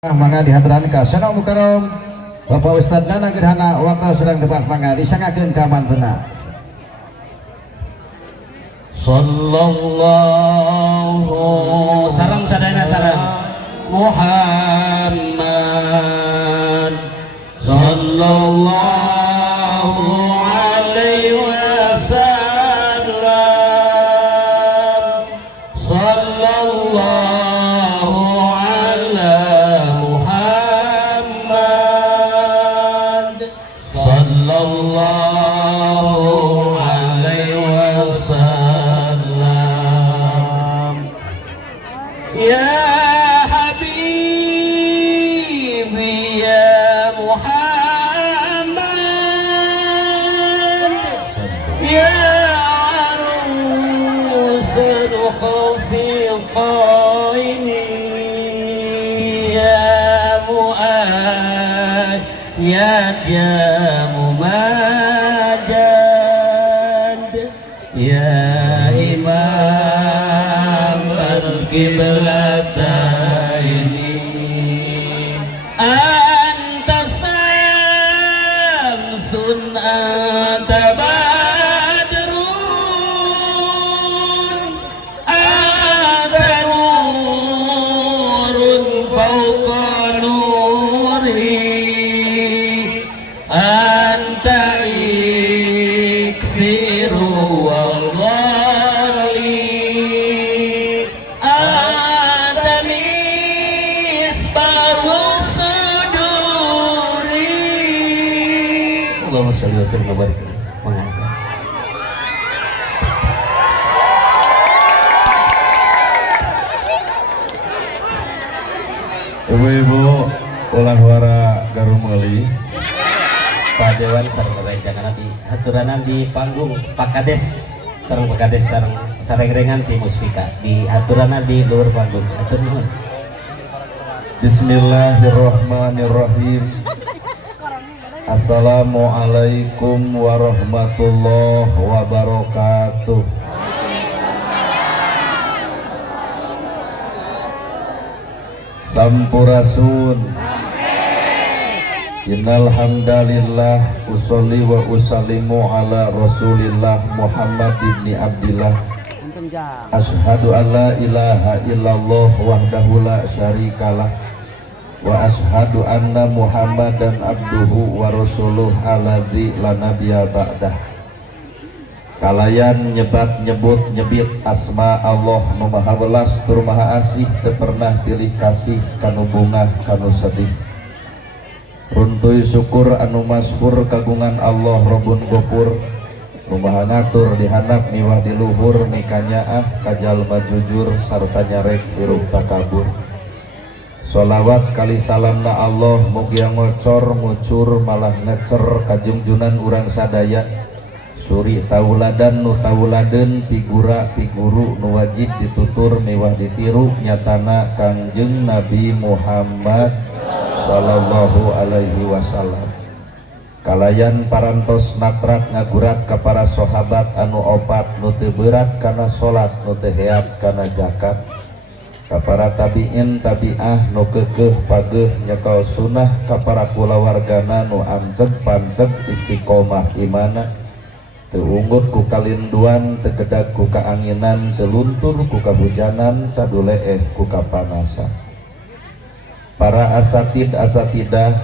mangga dihaturan ka Sana Mukarom Bapak Ustadz Nana Gerhana waktu sedang tepat mangga disangakeun ka mantena. Sallallahu sareng sadayana sareng Muhammad sallallahu alaihi wasallam sallallahu ala Muhammad sallallahu alaihi wasallam ya habibi ya Muhammad ya arusul khafiqaini ya mu'ayyad ya mumajad ya imam al-qiblataini anta samsun anta badrun anta nurun fawqa nuri anta iksiru walli anta misbahus suduri. Allahumma sholli wa sallim wa barik alaihi. Ibu-ibu ulah wara garumelis Pak Dewan sareng rerencangan di haturanan di panggung Pak Kades sareng Pak Kades sareng sarengrengan di Muspika di haturanan di luar panggung. Hatur nuhun. Bismillahirrahmanirrahim. Assalamualaikum warahmatullahi wabarakatuh. Sampurasun. Innal hamdalillah usolli wa usallimu ala Rasulillah Muhammad ibni Abdillah. Ashhadu an la ilaha illallah wahdahu la syarikalah wa ashhadu anna Muhammadan abduhu wa rasuluh alladzi la nabiyya ba'dah. Kalayan nyebat nyebut nyebit asma Allah nu maha welas tur maha asih teu pernah pilih kasih kanu bungah kanu sedih. Runtuy syukur anu masyhur kagungan Allah Rabbun Ghafur nu maha ngatur di handap miwah di luhur mikanyaah kajalma jujur sarta nyarek hirup takabur. Sholawat kali salamna Allah mugia ngocor mucur malah ngecer kajungjunan urang sadaya suri tauladan nu tauladen figura figuru nu wajib ditutur mewah ditiru nyatana Kangjeng Nabi Muhammad sallallahu alaihi wasallam. Kalayan parantos natrak ngagurat ka para sahabat anu opat nu teu berat kana salat nu teu heat kana zakat, ka para tabiin tabiah nu keukeuh pageuh nyekal sunnah, ka para kulawargana nu anceg panceg istiqomah imana, teu unggut ku kalinduan, teu kedag ku kaanginan, teu luntur ku kahujanan, caduleeh ku kapanasan. Para asatid asatidah,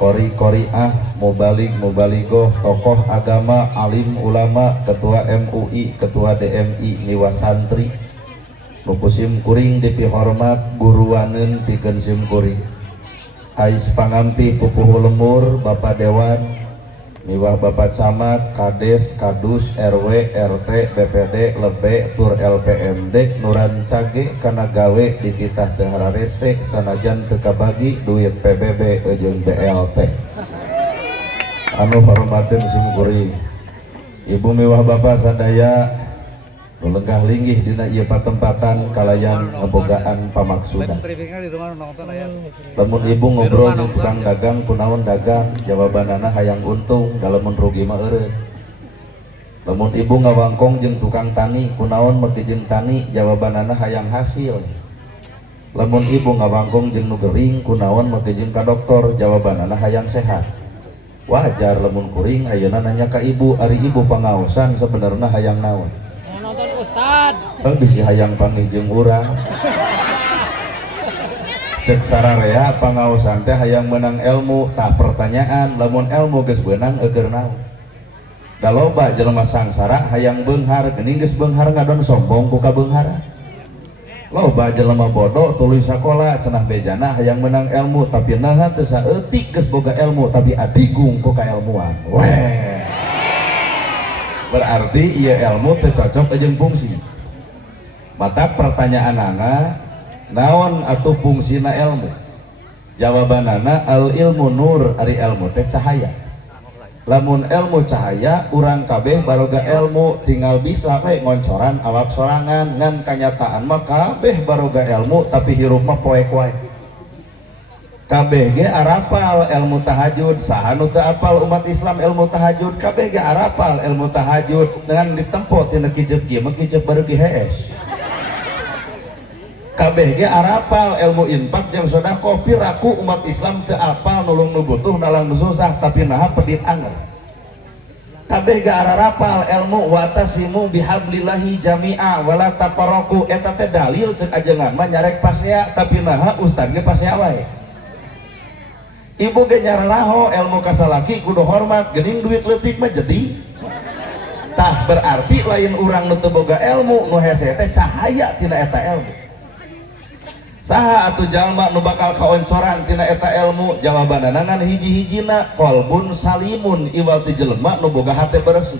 kori koriah, mubalig mubaligoh, tokoh agama, alim ulama, ketua MUI, ketua DMI, miwa santri, nukusim kuring dipi hormat, guruaneun pikeun sim kuring. Ais pangampi pupuh lemur, Bapak Dewan, miwah Bapak Camat, Kades, Kadus, RW, RT, BPD, Lebe, Tur LPMD, nuran cage kana gawe dititah teu hararese sanajan teu kabagi duit PBB jeung BLT. Anu hormateun simkuring. Ibu miwah Bapak sadaya nu lenggah linggih dina ieu patempatan kalayan ngebogaan pamaksudan. Lamun ibu ngobrol jeung tukang dagang kunaon dagang, jawabanana hayang untung, dalamun rugi mah eureun. Lamun ibu ngawangkong jeung tukang tani kunaon mergi jeung tani, jawabanana hayang hasil. lamun ibu ngabangkong jeung nu gering kunaon make jeung ka dokter jawabanana hayang sehat. Wajar lamun kuring ayeuna nanya ka ibu ari ibu pangaosan sebenarnya hayang naon. Nonton Ustad. Bisi hayang panggih jeung urang. Cek sararea pangaosan teh hayang menang ilmu, tah pertanyaan lamun ilmu geus beunang eueur naon. Da loba jelema sangsara hayang beunghar geuning geus beunghar ngadon sombong ku ka beunghara. Loba jelema bodoh tuluy sakola cenah bejana hayang menang ilmu tapi naha teu saeutik geus boga ilmu tapi adigung ku kailmuan. Weh. Berarti ieu ilmu teu cocok jeung fungsi. Mata pertanyaanana naon atuh fungsina ilmu? Jawabanana al ilmu nur, ari ilmu teh cahaya. Lamun ilmu cahaya urang kabeh baroga ilmu tinggal bisa we ngoncoran awak sorangan ngan kanyataan mah kabeh baroga ilmu tapi hirup mah poek wae. Kabeh ge arapal ilmu tahajud, saha nu teu apal umat Islam ilmu tahajud, kabeh ge arapal ilmu tahajud dengan ditempo tina kiceuk kieu mah kiceuk barugi hees. Kabeh ge arapal ilmu infak jeung sedekah piraku umat Islam teu apal nulung nu butuh nalang nu susah tapi naha pedit anger. Kabeh ge arapal ilmu watasimu bihablillahi jami'a wala tafarraqu eta teh dalil ceuk ajengan mah nyarek pasea tapi naha ustad ge pasea wae. Ibu ge nyararaho ilmu kasalaki kudu hormat geuning duit leutik mah jadi. Tah berarti lain urang nu teu boga ilmu nu hese teh cahaya tina eta ilmu. Saha atuh jalma nu bakal kaoncoran tina eta ilmu? Jawabanana ngan hiji-hijina qalbun salimun, iwal ti jelema nu boga hate bersih.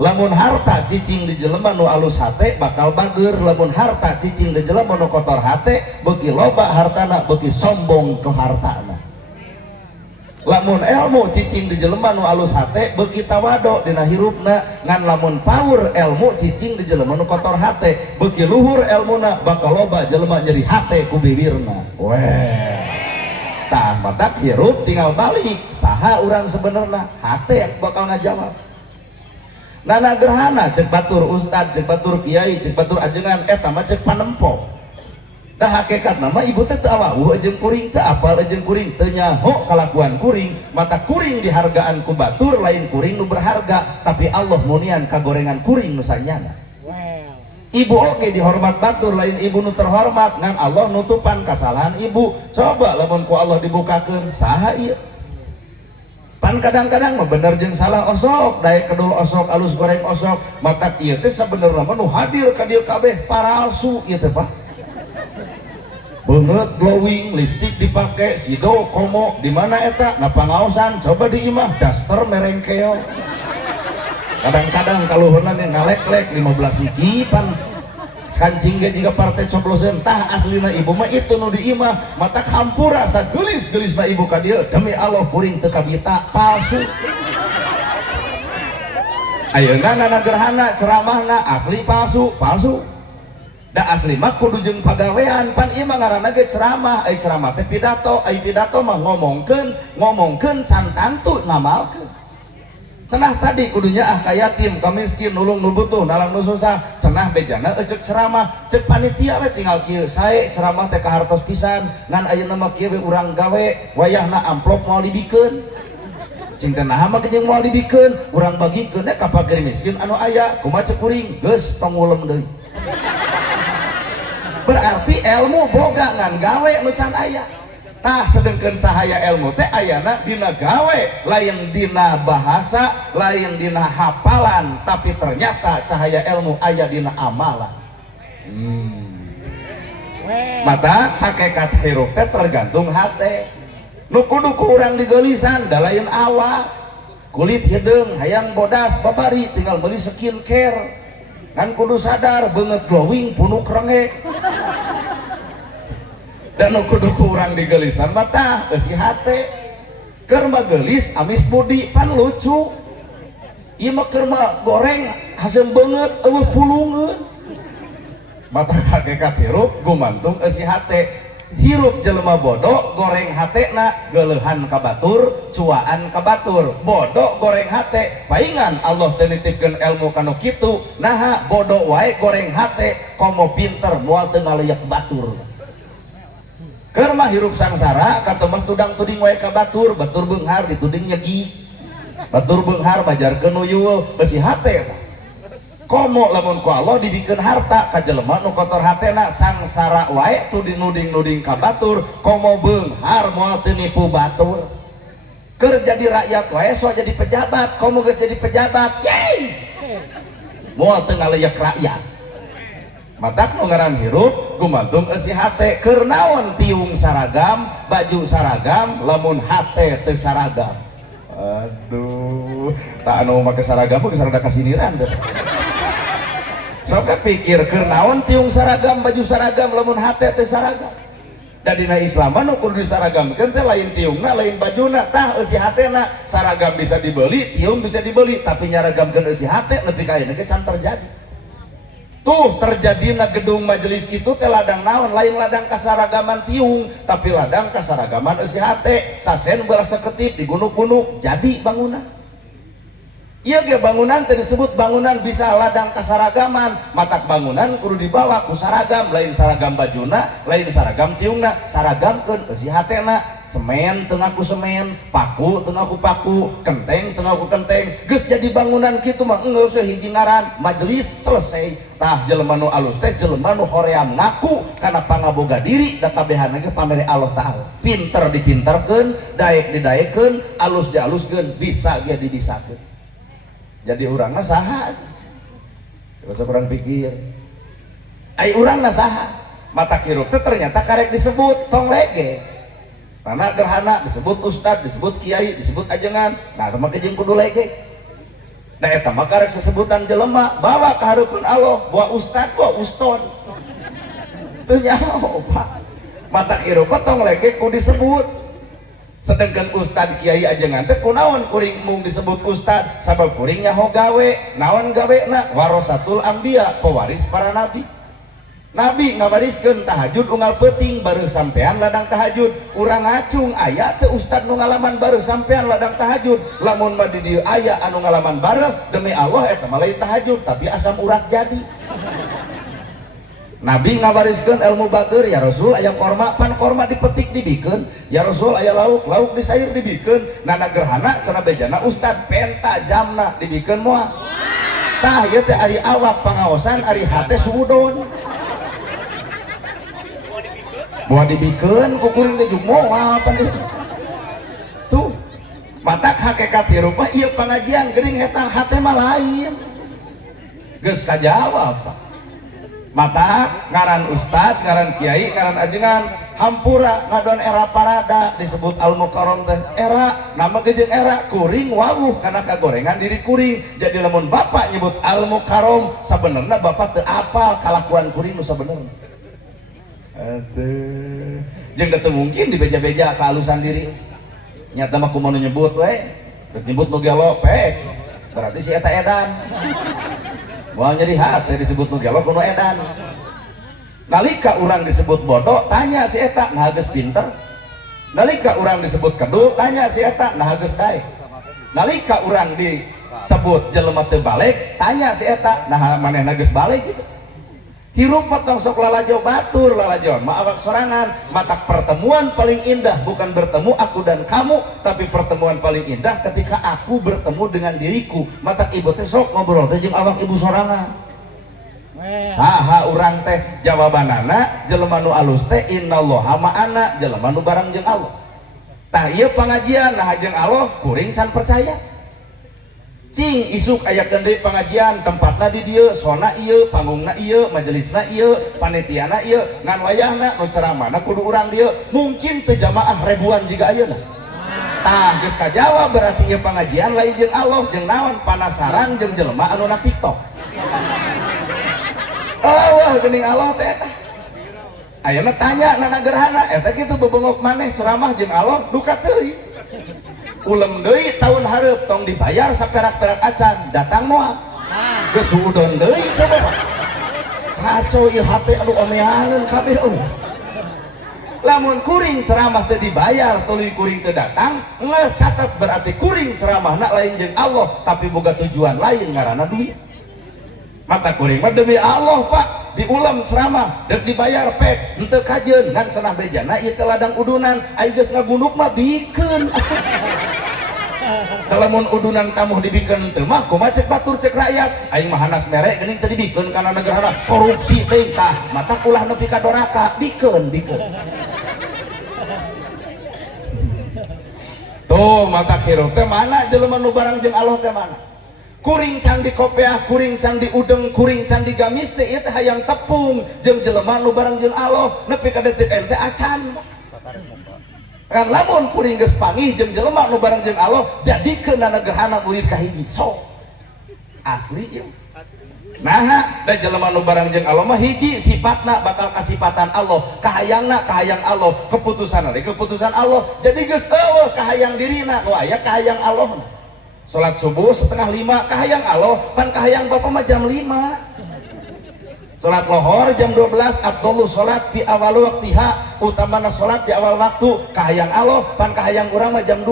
Lamun harta cicing di jelema nu alus hate bakal bageur, lamun harta cicing di jelema nu kotor hate beuki loba hartana beuki sombong ke hartana. Lamun ilmu cicing di jelema nu alus hate beuki tawado dina hirupna, ngan lamun power ilmu cicing di jelema nu kotor hate beuki luhur ilmuna bakal loba jelema nyeri hate ku bibirna. Weh. Tah matak hirup tinggal balik saha urang sebenarnya hate yang bakal ngajawab. Nana gerhana cek batur ustad, cek batur kiai, cek batur ajengan eta mah cek panempo. Dah hakikat nama ibu teh teu awauh jeung kuring teu apal jeung kuring teu nyaho kalakuan kuring mata kuring dihargaan ku batur lain kuring nu berharga tapi Allah munian kagorengan kuring nu sanyana. Ibu oke dihormat batur lain ibu nu terhormat ngan Allah nutupan kesalahan ibu. Coba lamun ku Allah dibukakeun saha ieu? Pan kadang-kadang mah bener jeung salah osok daek kedul osok alus goreng osok mata ieu teh sabenerna mah nu hadir ka dieu kabeh palsu ieu teh Pak. Banget glowing lipstick dipake sido komo di mana eta na pangaosan coba di imah daster merengkeo. Kadang-kadang kalau henang ngalek-lek 15 hikipan kancing ge jika partai cobloseun tah aslina ibu mah itu nu di imah mata hampura sagelis-gelisna ibu ka dieu demi Allah kuring teu kabita palsu. Ayeuna nana gerhana ceramahna asli palsu. Da asli mah kudu jeung pagawean pan ieu mah ngaranna ge ceramah, ai ceramah teh pidato, ai pidato mah ngomongkeun can tantu ngamalkeun. Cenah tadi kudunya ah ka yatim, ka miskin, nulung nu butuh, nalang nu susah, cenah bejana ceuk ceramah, ceuk panitia we tinggal kieu, sae ceramah teh kahartos pisan, ngan ayeuna mah kieu we urang gawe, wayahna amplop moal dibikeun. Cing teh naha mah jeung moal dibikeun, urang bagikeun ka pageri miskin anu aya, kumaha ceuk kuring, geus tong ngulem deui. Berarti ilmu boga ngan gawe nu can aya. Tah sedengkeun cahaya ilmu teh ayana dina gawe, lain dina bahasa, lain dina hafalan, tapi ternyata cahaya ilmu aya dina amalan. Mata hakikat hirup teh tergantung hate. Nu kudu ku urang digeulisan da lain awak. Kulit hideung hayang bodas babari tinggal meuli skincare. Kan kudu sadar banget glowing punuk renge dan kudu kurang digelisan mata esi hate keur gelis amis budi pan lucu ieu mah keur goreng hasem banget eueuh pulungeun mata hakikat hirup gumantung esi hate. Hirup jelema bodoh goreng hatena geleuhan ka batur cuaan ka batur bodoh goreng hate paingan Allah teu nitipkeun ilmu kana kitu naha bodoh wae goreng hate komo pinter moal teu ngaleyak batur keur mah hirup sangsara kata mah tudang tuding wae ka batur beunghar dituding nyegi batur beunghar majarkeun nu yeuweul besi hate tah komo lamun ku Allah dibikeun harta ka jelema nu kotor hatena sangsara wae tuding nuding ka batur komo beunghar moal teu nipu batur keur jadi rakyat wae so jadi pejabat komo geus jadi pejabat cing moal teu ngaleyak rakyat matak nu ngaran hirup gumantung eusi hate keur naon tiung saragam baju saragam lamun hate teu saragam aduh tak anu make saragam ge sarada kasiniran deh sok pikir keur naon tiung saragam baju saragam lamun hate teh saragam da dina Islam nu kudu disaragamkeun teh lain tiungna lain bajuna tah eusi hatena saragam bisa dibeli tiung bisa dibeli tapi nyaragamkeun eusi hate nepi ka ieu ge can terjadi tuh terjadi na gedung majelis itu teh ladang naon lain ladang kasaragaman tiung tapi ladang kasaragaman eusi hate sasen beula seketip digunuk-gunuk jadi bangunan ieu ge bangunan teh disebut bangunan bisa ladang kasaragaman matak bangunan kudu dibawa ku saragam lain saragam bajuna lain saragam tiungna saragamkeun eusi hatena semen teu ngaku semen paku teu ngaku paku kenteng teu ngaku kenteng geus jadi bangunan kitu mah geus hiji ngaran majelis selesai tah jelema nu alus teh jelema nu hoream ngaku kana pangaboga diri da kabehana ge pamere Allah taala pinter dipinterkeun daek didaekeun alus dialuskeun bisa ge dibisakeun jadi urangna saha terus urang pikir ai urangna saha mata hirup teh ternyata karek disebut tong lege karena gerhana disebut ustad disebut kiai disebut ajengan nah mah jeung kudu lege da eta mah karek sesebutan jelema bawa ka hareupeun Allah bawa ustad bawa uston teu nyaho Pak mata hirup tong lege kudu disebut sedangkan ustad kiai ajengan teh kunaon kuring mung disebut ustad sabab kuring nyaho gawe naon gawena warasatul anbiya pewaris para nabi nabi ngabariskeun tahajud unggal peuting baru sampean ladang tahajud urang ngacung aya teu ustad nu ngalaman baru sampean ladang tahajud lamun mah di dieu aya anu ngalaman bareuh demi Allah eta mah lain tahajud tapi asam urat jadi nabi ngabariskeun ilmu bager ya Rasul aya korma pan korma dipetik dibikeun ya Rasul aya lauk disair dibikeun nana gerhana cenah bejana ustad penta jamna dibikeun moal tah ieu teh ari awak pangaosan ari hate suudon mau dibikeun ku kuring teh jug moal pan tuh matak hakikat hirup mah ieu pangajian geuning eta hate mah lain geus kajawab Pak mata ngaran ustad ngaran kiai ngaran ajengan hampura ngadon era parada disebut al mukarram teh era nama jeung era kuring wawuh kana kagorengan diri kuring jadi lamun bapak nyebut al mukarram sabenerna bapak teu apal kalakuan kuring nu sabenerna aduh jeung teu mungkin dibeja-beja kahalusan diri nyata mah kumaha nyebut we nyebut nu gelo pek berarti si eta edan moal nyeri hati disebut nu gelo kudu edan nalika urang disebut bodoh tanya si eta nah geus pinter nalika urang disebut kedul tanya si eta nah geus daek nalika urang disebut jelema teu balik tanya si eta nah manehna geus balik gitu hirup potong sok lalajo batur lalajo maawak sorangan matak pertemuan paling indah bukan bertemu aku dan kamu tapi pertemuan paling indah ketika aku bertemu dengan diriku matak ibu teh sok ngobrol teh jeung awak ibu sorangan saha urang teh jawabanana jelema nu alus teh innallaha ma'ana jelema nu bareng jeung Allah tah ieu pangajian nah jeung Allah kuring can percaya cing isuk aya deui pangajian tempatna di dieu sona ieu panggungna ieu majelisna ieu panitiana ieu ngan wayahna nu ceramahna kudu urang dieu mungkin teu jamaah ribuan jiga ayeuna tah geus kajawab berarti ieu pangajian lain jeung Allah jeung naon panasaran jeung jelema anu na TikTok wah geuning Allah teh eta ayeuna tanya nana gerhana eta kitu bebengok maneh ceramah jeung Allah duka teuing ulem deui tahun hareup tong dibayar saperak-perak acan datang moal geus suudon deui coba kacau ieu hate aduh omehaneun kabeh lamun kuring ceramah teu dibayar tuluy kuring teu datang geus catat berarti kuring ceramahna lain jeung Allah tapi boga tujuan lain ngaranna duit mata kuring mah demi Allah Pak diulam ceramah dek dibayar pek henteu kajeun ngan cenah bejana ieu teh ladang udunan aing geus ngagunduk mah bikeun lamun udunan tamuh dibikeun teu mah kumaha cek batur cek rakyat aing mah hanas mere geuning teu dibikeun kana negarana korupsi teh tah mata ulah nepi ka doraka bikeun tuh mata hirup teh mana jelema nu barang jeung Allah teh mana kuring can di kopiah kuring can di udeng kuring can di gamis teh ieu teh hayang tepung jeung jelema nu barang jeung Allah nepi ka detik teh acan kan lamun kuring geus pangih jeung jelema nu barang jeung Allah jadikeun nanagerhana murid kahiji sok asli ieu nah da jelema nu barang jeung Allah mah hiji sifatna bakal kasifatan Allah kahayangna kahayang Allah keputusanna keputusan Allah jadi geus eueuh kahayang dirina nu aya kahayang Allah salat subuh 4:30 kahayang Allah pan kahayang bapa mah jam 5 salat lohor jam 12 afdhalus salat fi awal waqtiha utamana salat di awal waktu kahayang Allah pan kahayang urang mah jam 2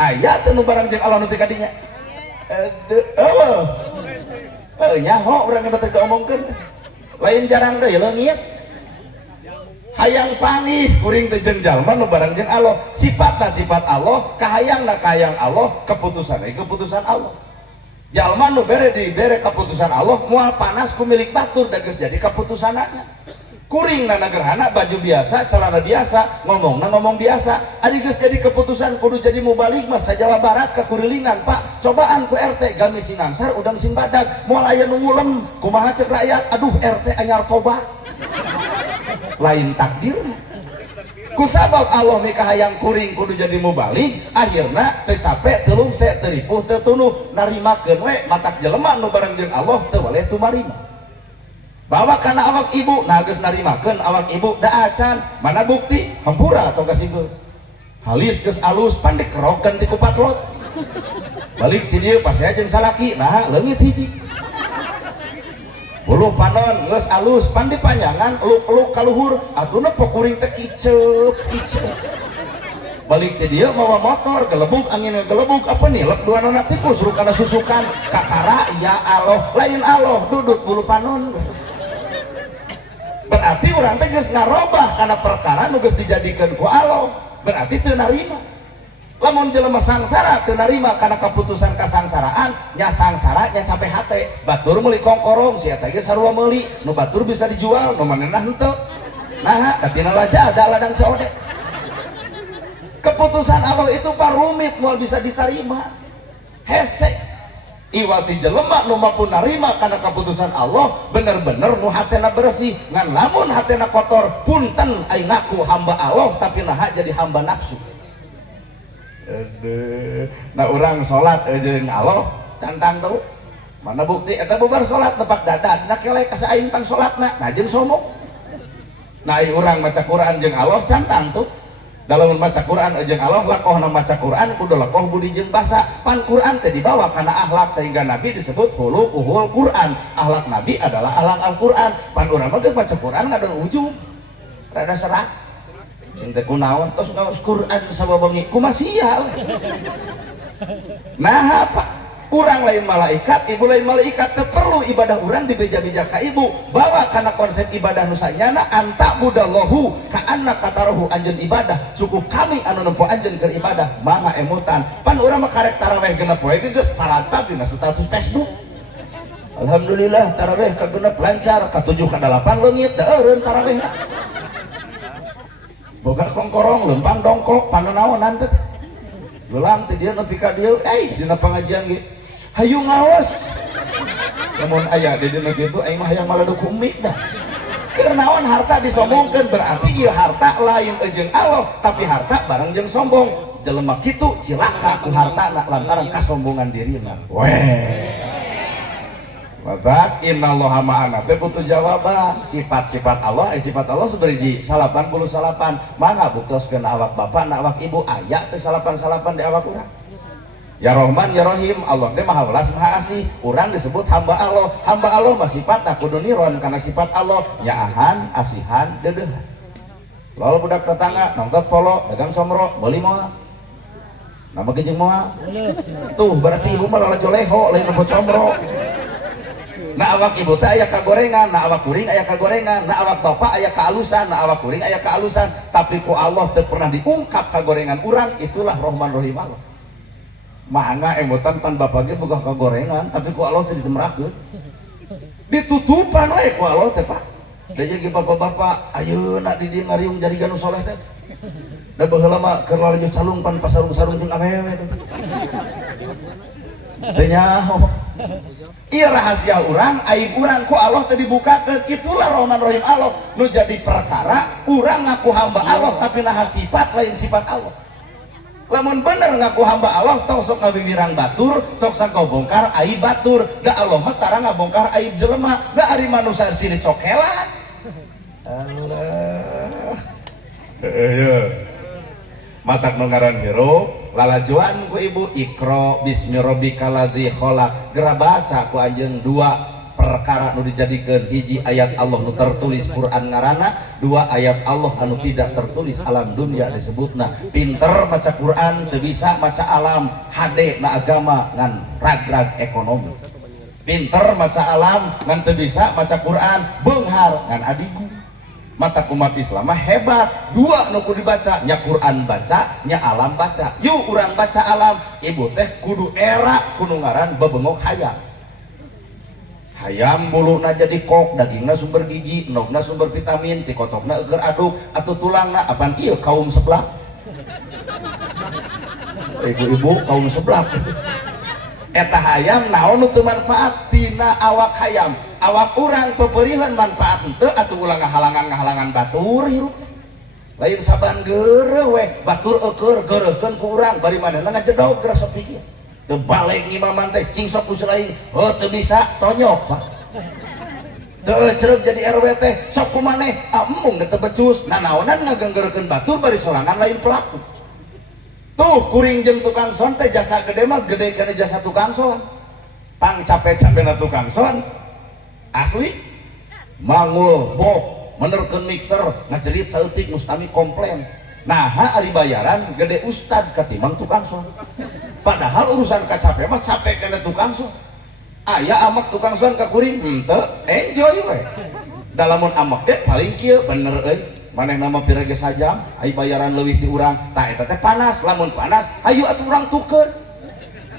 aya teu nu barang jeung Allah nu teu kadinya nyaho urang yang betul diomongkeun lain jarang teh leungit hayang pangih kuring teh jeung jalma nu barang jeung Allah sifatna sifat Allah kahayangna kahayang Allah keputusanna keputusan Allah jalma nu bere dibere keputusan Allah moal panas ku milik batur da geus jadi keputusanana kuring na nagerhana baju biasa celana biasa ngomongna ngomong biasa ari geus jadi keputusan kudu jadi mubalik mah sa Jawa Barat ka kurilingan Pak cobaan ku RT gami sinangsar udang sing badag moal aya nu ngulem kumaha cek rakyat aduh RT anyar tobat lain takdir kusabab Allah mika hayang kuring kudu jadi mubalik akhirna teu capek teu lungse teu ripuh teu tunuh narimakeun we matak jelema nu bareng jeung Allah teu waleh tumarima bawa kana awak ibu nah geus narimakeun awak ibu da acan mana bukti hampura atau kasihkeun halis geus alus pan dikerokeun ti ku patlot balik ti dieu pas jeung salaki nah leungit hiji buluh panon geus alus pan dipanjangan eluk-eluk ka luhur atuna pokuring teh kiceup balik ti dieu mawa motor gelebuk angin gelebuk apa nih lek dua nana tikus suruh kana susukan kakara ya Allah lain Allah duduk bulu panon berarti orang teh geus ngarobah karena perkara nu geus dijadikeun ku Allah berarti teu narima lamun jelema sangsara teu narima karena keputusan kasangsaraan nya sangsara nya capek hate batur meuli kongkorong sia teh geus sarua meuli nu batur bisa dijual nu manehna henteu nah datina laja ada ladang code keputusan Allah itu Pak rumit moal bisa diterima hese iwati jelema nu mampu narima karena keputusan Allah bener-bener nu hatena bersih ngan lamun hatena kotor punten aing ngaku hamba Allah tapi nah jadi hamba nafsu nah urang salat jeung Allah cantang tuh mana bukti eta bubar salat nepak dadan nah kelek asa aing pan salatna nah jeung sombong nah urang maca Quran jeung Allah cantang tuh dalam membaca Quran jeung Allah lakohna maca Quran kudu lakoh budi jeung basa pan Quran teh dibawa kana akhlak sehingga Nabi disebut khuluquhul Quran akhlak Nabi adalah akhlak Al-Quran pan urang mah geus baca Quran ngadon ujung rada serak sing teh kunaon tos ngaos Quran sababangi kumaha sia nah apa urang lain malaikat ibu lain malaikat teu perlu ibadah urang dibeja-beja ka ibu bawa kana konsep ibadah nu sanyana anta budallahu ka anna katarahu anjeun ibadah cukup kami anu nempo anjeun keur ibadah mangga emutan pan urang mah karek tarawih genep poe geus paratap dina status Facebook alhamdulillah tarawih ka genep lancar ka 7 ka 8 leungit da eureun tarawih boga kongkorong lempang dongkok pananaonan teh gelang teh dia nepi ka dieu dina pangajian ge hayu ngaos namun aya di dina kitu aing mah hayang maleduk umik dah keur naon harta disombongkeun berarti ieu harta lain jeung Allah tapi harta bareng jeung sombong jelema kitu cilaka ku hartana lantaran kasombongan dirina weh Bapak innallaha ma'ana teh butuh jawaban sifat-sifat Allah sifat Allah sabaraha 88 mangga buktoskeun awak bapak na awak ibu aya teh 88 di awak urang ya Rahman ya Rahim Allah teh Maha Welas Maha Asih urang disebut hamba Allah mah sifatna kudu niron karena sifat Allah nyaahan asihan deudeuhan lalu budak tetangga nongtot polo dagang somro meuli moal nama jeung moal tuh berarti ibu mah lalajo leho lain nempo somro na awak ibu teh aya kagorengan, na awak kuring aya kagorengan, na awak bapak aya kaalusan, na awak kuring aya kaalusan, tapi ku Allah teu pernah diungkap kagorengan urang. Itulah Rahman Rahim Allah. Mangga emotan pan bapak ge boga kagorengan, tapi ku Allah teu ditemerakeun. Ditutupan we ku Allah teh Pak. Da jadi bapak-bapak ayeuna di dieu ngariung jadi ganu soleh teh. Da baheula mah keur lalajo calung pan pasarung-sarung jeung awewe teh. Teu nyaho. Ieu rahasia urang, aib urang ku Allah teu dibukakeun. Itulah Rahman Rahim Allah. Nu jadi perkara urang ngaku hamba Allah tapi naha sifat lain sifat Allah. Lamun bener ngaku hamba Allah tong sok ngawiwirang batur, tong sangka bongkar aib batur. Da Allah mah tara ngabongkar aib jelema. Da ari manusia sini cokelan. Allah. Matak nu ngaran hirup lalajuan ku ibu Iqra bismi rabbikal ladzi khalaq. Geura baca ku anjeun dua perkara nu dijadikeun, hiji ayat Allah nu tertulis Quran ngaranna, dua ayat Allah anu tidak tertulis alam dunia disebutna. Pinter maca Quran teu bisa maca alam, hade na agama ngan rag-rag ekonomi. Pinter maca alam ngan teu bisa maca Quran, beunghar ngan adiku. Mata umat Islam mah hebat, dua nu kudu dibaca, nya Quran baca, nya alam baca. Yuk urang baca alam, ibu teh kudu era kudu ngaran bebengok hayam. Hayam buluna jadi kok, dagingna sumber gizi, endogna sumber vitamin, tikotokna eueur aduk, atuh tulangna apaan ieu kaum sebelah. Ibu-ibu kaum sebelah. Eta hayam naon nu teu manfaat tina awak hayam. Awak urang peperihun manfaat henteu atuh ulah ngahalangan batur hirup. Lain saban geureuh we batur eukeur geureuhkeun ku urang bari manehna ngajedog geura sok pikir. Teu balik imaman teh cing sok usul aing, heuh teu bisa tonyok Pak. Teu cereup jadi RW teh sok kumaneh embung teu becus. Nanaonan ngagenggeurkeun batur bari sorangan lain pelaku. Tuh kuring jeung tukang son teh jasa gede mah gede kana jasa tukang son. Pang capek-capekna tukang son asli mangul bok menerkeun mixer ngajerit saeutik mustami komplain. Nah ari bayaran gede ustad katimbang tukang son. Padahal urusan kacape mah capek kana tukang son. Aya amak tukang son ka kuring henteu enjoy we. Dalamun amak teh paling kieu bener euy. Maneh nama pirage sajam ai bayaran leuwih ti urang. Tah eta teh panas, lamun panas ayo atuh urang tukeun.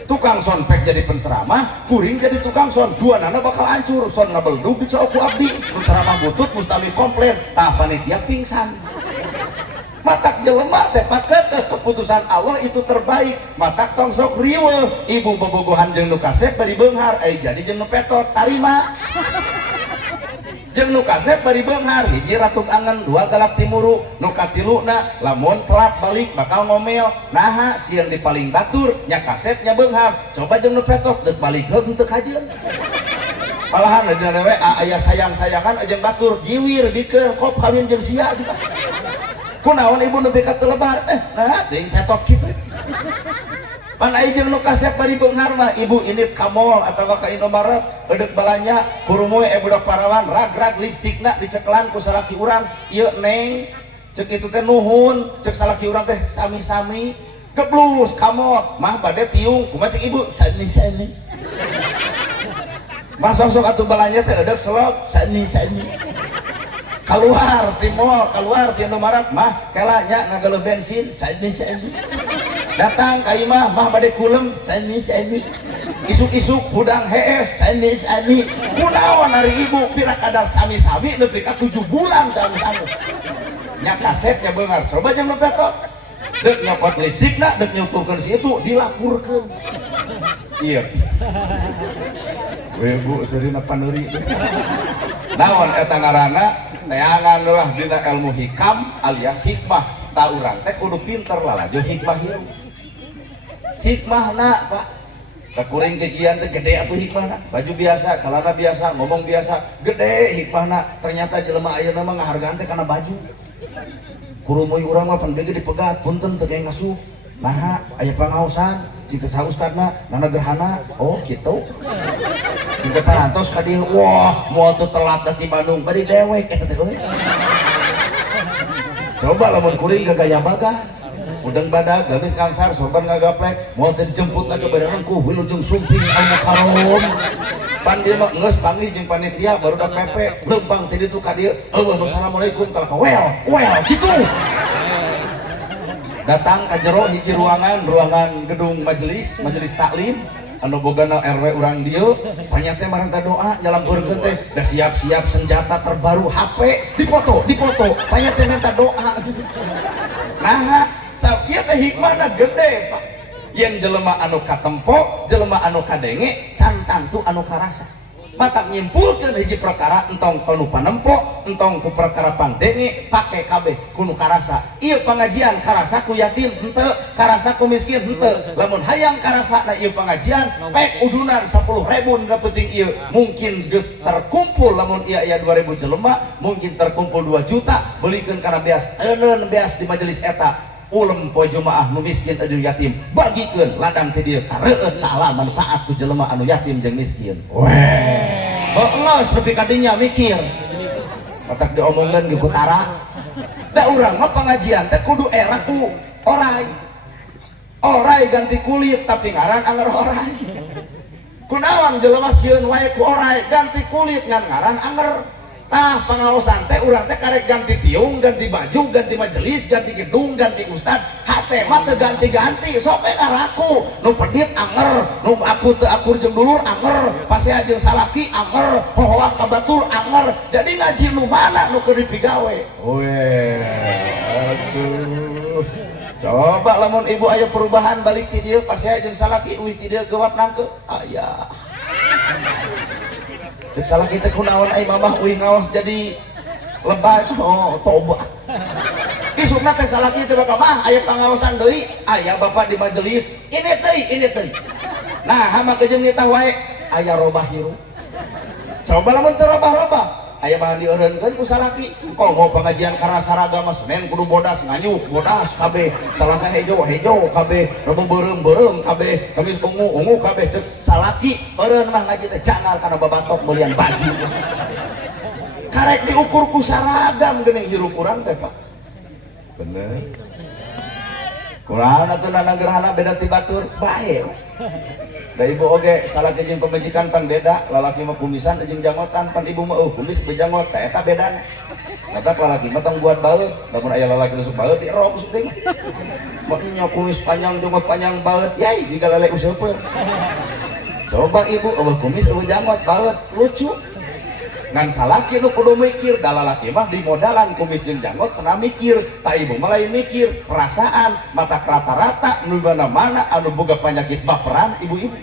Tukang son pek jadi penceramah, kuring jadi tukang son, dua nana bakal hancur. Son ngabeldug dicoku abdi, penceramah butut mustami komplain, tah panitia pingsan. Matak jelema teh paket keputusan Allah itu terbaik. Matak tong sok riweuh, ibu bobogohan jeung nu kasep bari beunghar, jadi jeung nu petot tarima. Jeung nu kasep bari beunghar, hiji ratuk angen, dua galak timuru, nu katiluna lamun telat balik bakal ngomel. Naha sieun di paling batur, nya kasep nya beunghar. Coba jeung nu petok deuk balik heug teu kajeun. Malahan dina we aya sayang-sayangan jeung batur, jiwir bikeun kop kawin jeung sia gitu. Kunaon ibu nu bekat teu lebar? Nah teuing petok kitu. Pan aya jeung nu kasep bari beunghar mah ibu ini ka mall atawa ka Indomaret eudeup balanya kurumoy budak parawan rag-rag lipstikna dicekelan ku salaki urang, ieu neng ceuk itu teh nuhun, ceuk salaki urang teh sami-sami geblus ka mall mah bade tiung kumaha ceuk ibu sani-sani. Mas sok atuh balanya teh eudeup selop sani-sani. Keluar di mall, keluar di Indomaret mah kelanya ngageuleum bensin sani-sani. Datang ka imah mah bade kulem sani-sani. Isuk-isuk hudang hees sani-sani. Kunaon ari ibu pira kadar sami-sami nepi ka 7 bulan sami-sami. Nya kasep nya beunghar coba jeung nu petot. Deuk nyopot lipstikna deuk nyuturkeun si itu dilapurkeun. Iya. We bu serina paneuri. Naon eta ngaranna? Neangan lah dina ilmu hikam alias hikmah. Ta urang teh kudu pinter lalajo hikmah hieup. Hikmahna Pak sakuring kegiatan teh gede atuh hikmahna, baju biasa, celana biasa, ngomong biasa, gede hikmahna. Ternyata jelema ayeuna mah ngahargaan teh kana baju. Kurumoy urang mah pan gede dipegat, punten teu kae ngasuh. Nah, aya pangaosan, cita sa ustadna, nana gerhana. Oh, kitu. Cinta parantos ka dieu, wah, moal teu telat ti Bandung bari dewek eta teh euy. Coba lamun kuring gagaya bagah. udang badak gamis ngangsar sorban ngagaplek mau dijemput ke badangan ku wilujeng sumping anu karom pan dia mah ngeus panggil jeung panitia baru da pepe lempang ti ditu ka dieu assalamualaikum kalau ka well gitu datang ka jero hiji ruangan gedung majelis taklim anu bogana RW urang dieu panyate maranta doa nyalampeurkeun teh da siap-siap senjata terbaru HP dipoto panyate minta doa nah sakieu teh hikmahna gede Pak yang jelema anu katempo jelema anu kadenge cantang tu anu karasa matak nyimpulkeun hiji perkara entong kanu panempo entong ku perkara pangdenge pake kabeh kuno karasa ieu pengajian karasa ku yatim henteu karasa ku miskin henteu lamun hayang karasa na ieu pengajian pek udunan 10.000 da penting ieu mungkin geus terkumpul lamun iya 2000 jelema mungkin terkumpul 2 juta belikeun kana beas euneun beas di majelis eta ulem poe jumaah nu miskin anu yatim bagikeun ladang teh dieu kareueut taala manfaat ku jelema anu yatim jeung miskin geus nepi ka dinya mikir matak diomongkeun di Utara da urang mah pengajian teh kudu era ku orai ganti kulit tapi ngaran anger orai kunaon jelema sieun wae ku orai ganti kulit ngan ngaran anger tah pengaosan teh urang teh karek ganti tiung ganti baju ganti majelis ganti gedung ganti ustad hate mah teu ganti-ganti sok we ngaraku nu pedit anger nu aku teu akur jeung dulur anger pasea jeung salaki anger hohoak ka batur anger jadi ngaji nu mana nu keur dipigawe aduh coba lamun ibu aya perubahan balik ti dieu pasea jeung salaki uih ti dieu geuwat nangkeu aya cek salah kita kunaon ai mamah uih ngaos jadi lebay tobat isukna teh salah kita bakal mah aya pangaosan deui aya bapak di majelis ini teh nah hama kejeung nitah wae aya robah hirup coba lamun teu robah aya bahan dieureunkeun ku salaki komo pengajian karasa ragama Senin kudu bodas nganyuk bodas kabeh salasa hejo kabeh rebo beureum kabeh kamis ungu kabeh cek salaki eureun mah ngaji teh jangal kana babatok belian baju karek diukur ku saragam geuning hirup urang teh Pak bener kurang atuh nana gerhana beda ti batur bae da ibu oge salah jeung pemajikan pan beda lalaki mah kumisan jeung jangotan pan ibu mah kumis bejangot teh eta bedana eta lalaki mah tong buat baeut lamun aya lalaki nu sok baeut dirok suting mah nya kumis panjang jangot panjang baeut yai jiga lele useupeun coba ibu eueuh kumis eueuh jangot baeut lucu ngan salaki nu kudu mikir da lalaki mah di modalan kumis jeung janggot cenah mikir ta ibu mah lain mikir perasaan mata rata-rata nu mana-mana anu boga penyakit baperan ibu-ibu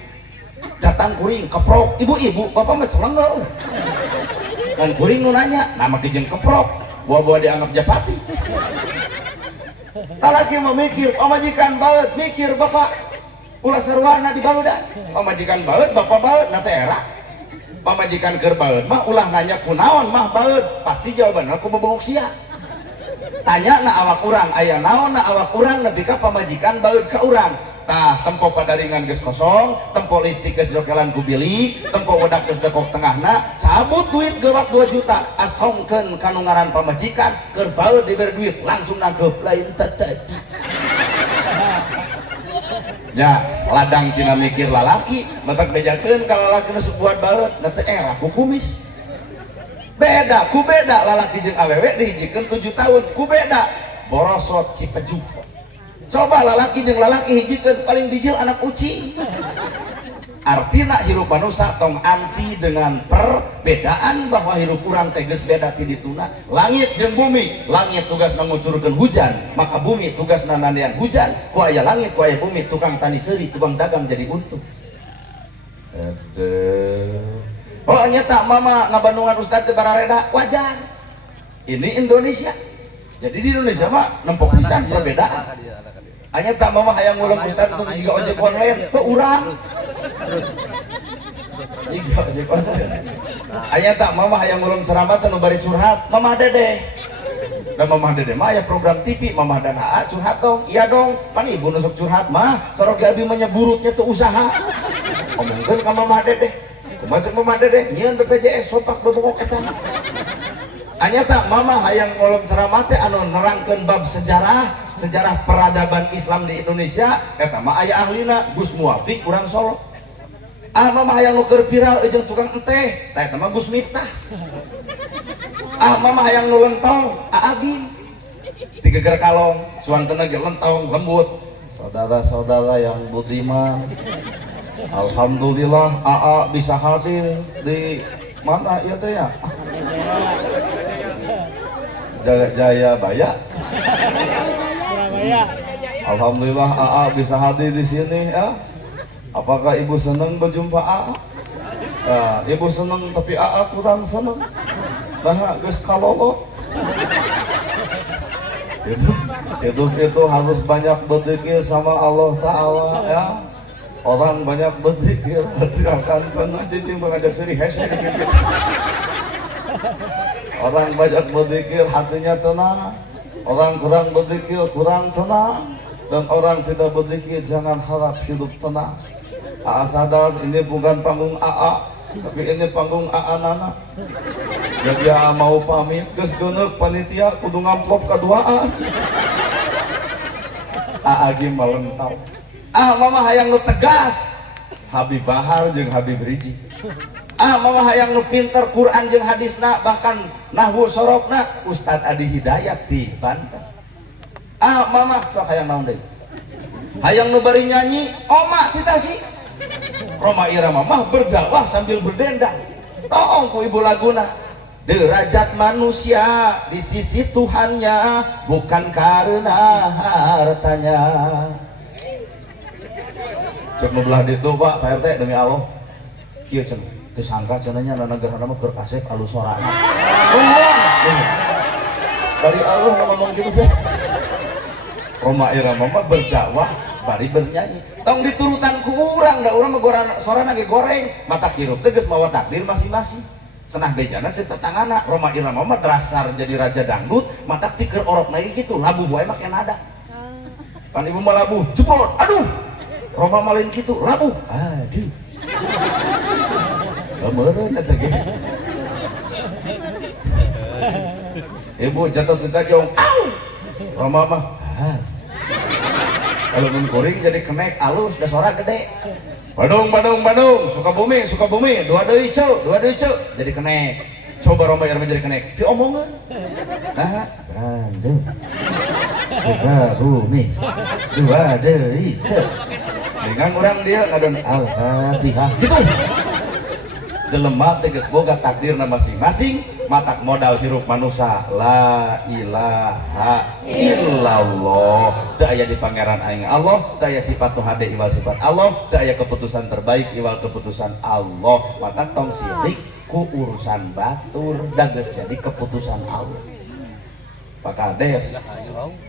datang kuring keprok ibu-ibu bapak mah celengeu kan kuring nu nanya nama jeung keprok buah-buah dianggap japati talaki mah mikir pamajikan baeut mikir bapak ulah sarwana di baeudan pamajikan baeut bapak baeut na teh era pamajikan keur baeut mah ulah nanya kunaon mah baeut pasti jawabanna ku bebongok sia tanya na awak urang aya naon na awak urang nepi ka pamajikan baeut ka urang tah tempo padaringan geus kosong tempo liftik geus jokelan ku bilik tempo wedak geus dekok tengahna cabut duit geuwat 2 juta asongkeun ka nu ngaran pamajikan keur baeut diberi duit langsung nangkep lain tetep ya ladang tina mikir lalaki matak bejakeun ka lalaki nu buat baeut na teh era ku kumis beda ku beda lalaki jeung awewe dihijikeun 7 tahun ku beda borosot Cipejuh coba lalaki jeung lalaki hijikeun paling bijil anak uci artina hirup manusia tong anti dengan perbedaan bahwa hirup urang teh geus beda ti dituna langit jeung bumi langit tugasna ngucurkeun hujan maka bumi tugasna nandean hujan ku aya langit ku aya bumi tukang tani seuri tukang dagang jadi untung oh nyata mama ngabandungan ustad teh barareda wajar ini Indonesia jadi di Indonesia mah nempok pisan perbedaan hanya tak mama hayang ngulang ustad untuk juga ojek online ke urang iya ojek online hanya tak mama hayang ngulang ceramah tanu bari curhat mama dede dan mama dede mah aya program TV mama dan AA curhat dong iya dong pan ibu nusuk curhat mah sorok abi menyeburutnya tuh usaha omongkeun ka mama dede kumaha ceuk mama dede nyieun BPJS sopak bebongok eta hanya tak mama hayang ngolom ceramah teh anu nerangkeun bab sejarah sejarah peradaban Islam di Indonesia eta mah aya ahlina Gus Muwafiq urang Solo. Mama hayang nu keur viral jeung tukang enteh eta mah Gus Miftah. Mama hayang nu lentong Agim ti geger kalong suantena ge lentong lembut. Saudara-saudara yang budiman, alhamdulillah AA bisa hadir di mana ya teh ya? Jaya Baya. Surabaya. Alhamdulillah AA bisa hadir di sini ya. Apakah ibu senang berjumpa AA? Ibu senang tapi AA kurang senang. Nah, geus kalolot. Itu harus banyak berzikir sama Allah Ta'ala ya. Orang banyak berzikir hati akan penuh cicing mengajak sini hashtag gitu. Orang banyak berzikir hatinya tenang. Orang kurang berzikir kurang tenang. Dan orang tidak berzikir jangan harap hidup tenang. AA sadar ini bukan panggung AA, tapi ini panggung AA Nana. Jadi AA mau pamit, geus geuneuh panitia kudu ngamplop kaduaan. AA ge malentau. Mama hayang nu tegas, Habib Bahar jeung Habib Rizik. Mama hayang nu pinter Quran jeung hadisna, bahkan nahwu sorobna Ustad Adi Hidayat di Banten. Mama sok hayang naon deui? Hayang nu bari nyanyi, oma kita sih. Roma Irama mah berdakwah sambil berdendang. Toong ku ibu laguna. Derajat manusia di sisi Tuhannya bukan karena hartanya. Cek nu belah ditu Pak RT demi Allah. Kieu cenah teu sangka cenahnya na negara mah keur kasep alus sorana. Dari Allah ngomong gitu sih. Roma Irama mah berdakwah bari bernyanyi. Tong diturutan ku urang da urang mah sorana ge goreng. Mata kirup teh geus mawa takdir masing-masing. Cenah bejana cek tetangana Roma Irama mah dasar jadi raja dangdut, mata tikeur orok naik gitu, labuh wae make nada. Kan ibu mah labuh, jebol, aduh. Roma malin gitu, labuh, aduh. Gameureun eta ge. Ibu jatuh teh jong, au. Roma mah, kalau menguring jadi kenek alus, da sora gede. Badung, Sukabumi, dua deui ceu, jadi kenek. Coba Roma Irama jadi kenek, diomongeun. Nah, Bandung, Sukabumi, dua deui ceu. Dengan orang dia ngadon Al-Fatihah gitu. Jelema teh geus boga takdirna masing-masing, matak modal hirup manusia la ilaha illallah. Teu aya di pangeran aing Allah, teu aya sifat nu hade iwal sifat Allah, teu aya keputusan terbaik iwal keputusan Allah. Matak tong sirik ku urusan batur dan geus jadi keputusan Allah. Pak Kades,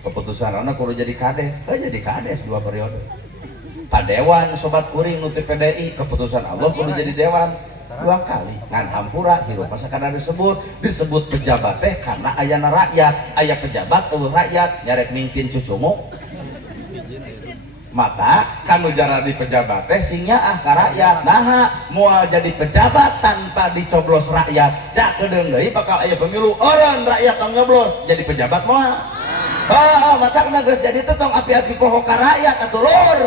keputusan anak kudu jadi kades, jadi kades 2 periode. Pak Dewan sobat kuring nu ti PDI, keputusan Allah kudu jadi dewan 2 kali. Ngan hampura hirup sakadar disebut pejabat teh karena ayana rakyat, aya pejabat eueuh rakyat nyarek mingpin cucungu. Maka kanu jara di pejabat teh singnya ka rakyat. Nah, moal jadi pejabat tanpa dicoblos rakyat. Jak kedeung deui bakal aya pemilu eureun rakyat tong nyoblos jadi pejabat moal. Mata kena geus jadi teh tong api-api poho ka rakyat atuh lur.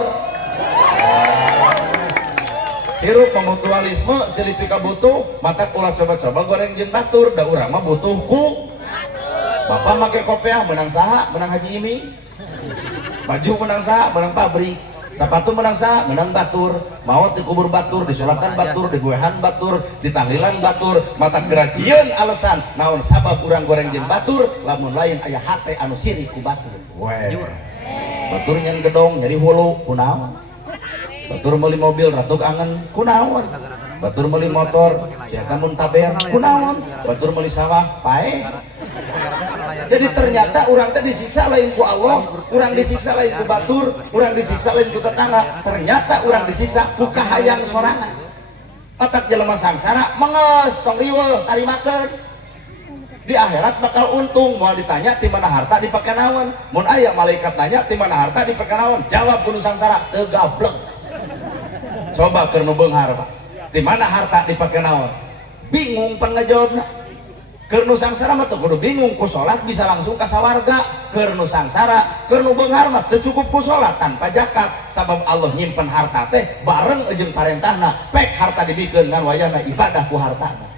Hirup pemutualisme silipika butuh, mata ulah coba-coba goreng jeung batur, da urang mah butuh ku bapak make kopiah menang saha, menang Haji Imi. Baju menang saha, menang pabrik. Sepatu menang saha, menang batur. Maot dikubur batur, disolatan batur, digoehan batur, ditahlilan batur. Mata geracieun alasan naon sabab urang goreng jeung batur, lamun lain aya hate anu sirik ku batur. Weh. Batur nyen gedong jadi hulu kunaon? Batur meuli mobil ratuk angen kunaon? Batur meuli motor siapa mun taber kunaon? Batur meuli sawah pae. Jadi ternyata orang teh disiksa lain ku Allah, orang disiksa lain ku batur, orang disiksa lain ku tetangga. Ternyata orang disiksa ku kahayang sorangan. Otak jelema samsara mengeus tong riweuh tarimakeun. Di akhirat bakal untung. Moal ditanya di mana harta dipake naon? Mun aya malaikat nanya di mana harta dipake naon? Jawab kudu samsara teu gablek. Coba keur nu beunghar Pak. Di mana harta dipake naon? Bingung pan ngajawabna. Keur nu sangsara mah teu kudu bingung ku salat bisa langsung ka sawarga. Keur nu sangsara, keur nu beunghar mah teu cukup ku salat tanpa zakat. Sabab Allah nyimpen harta teh bareng jeung parentahna, pek harta dibikeun ngan wayahna ibadah ku hartana.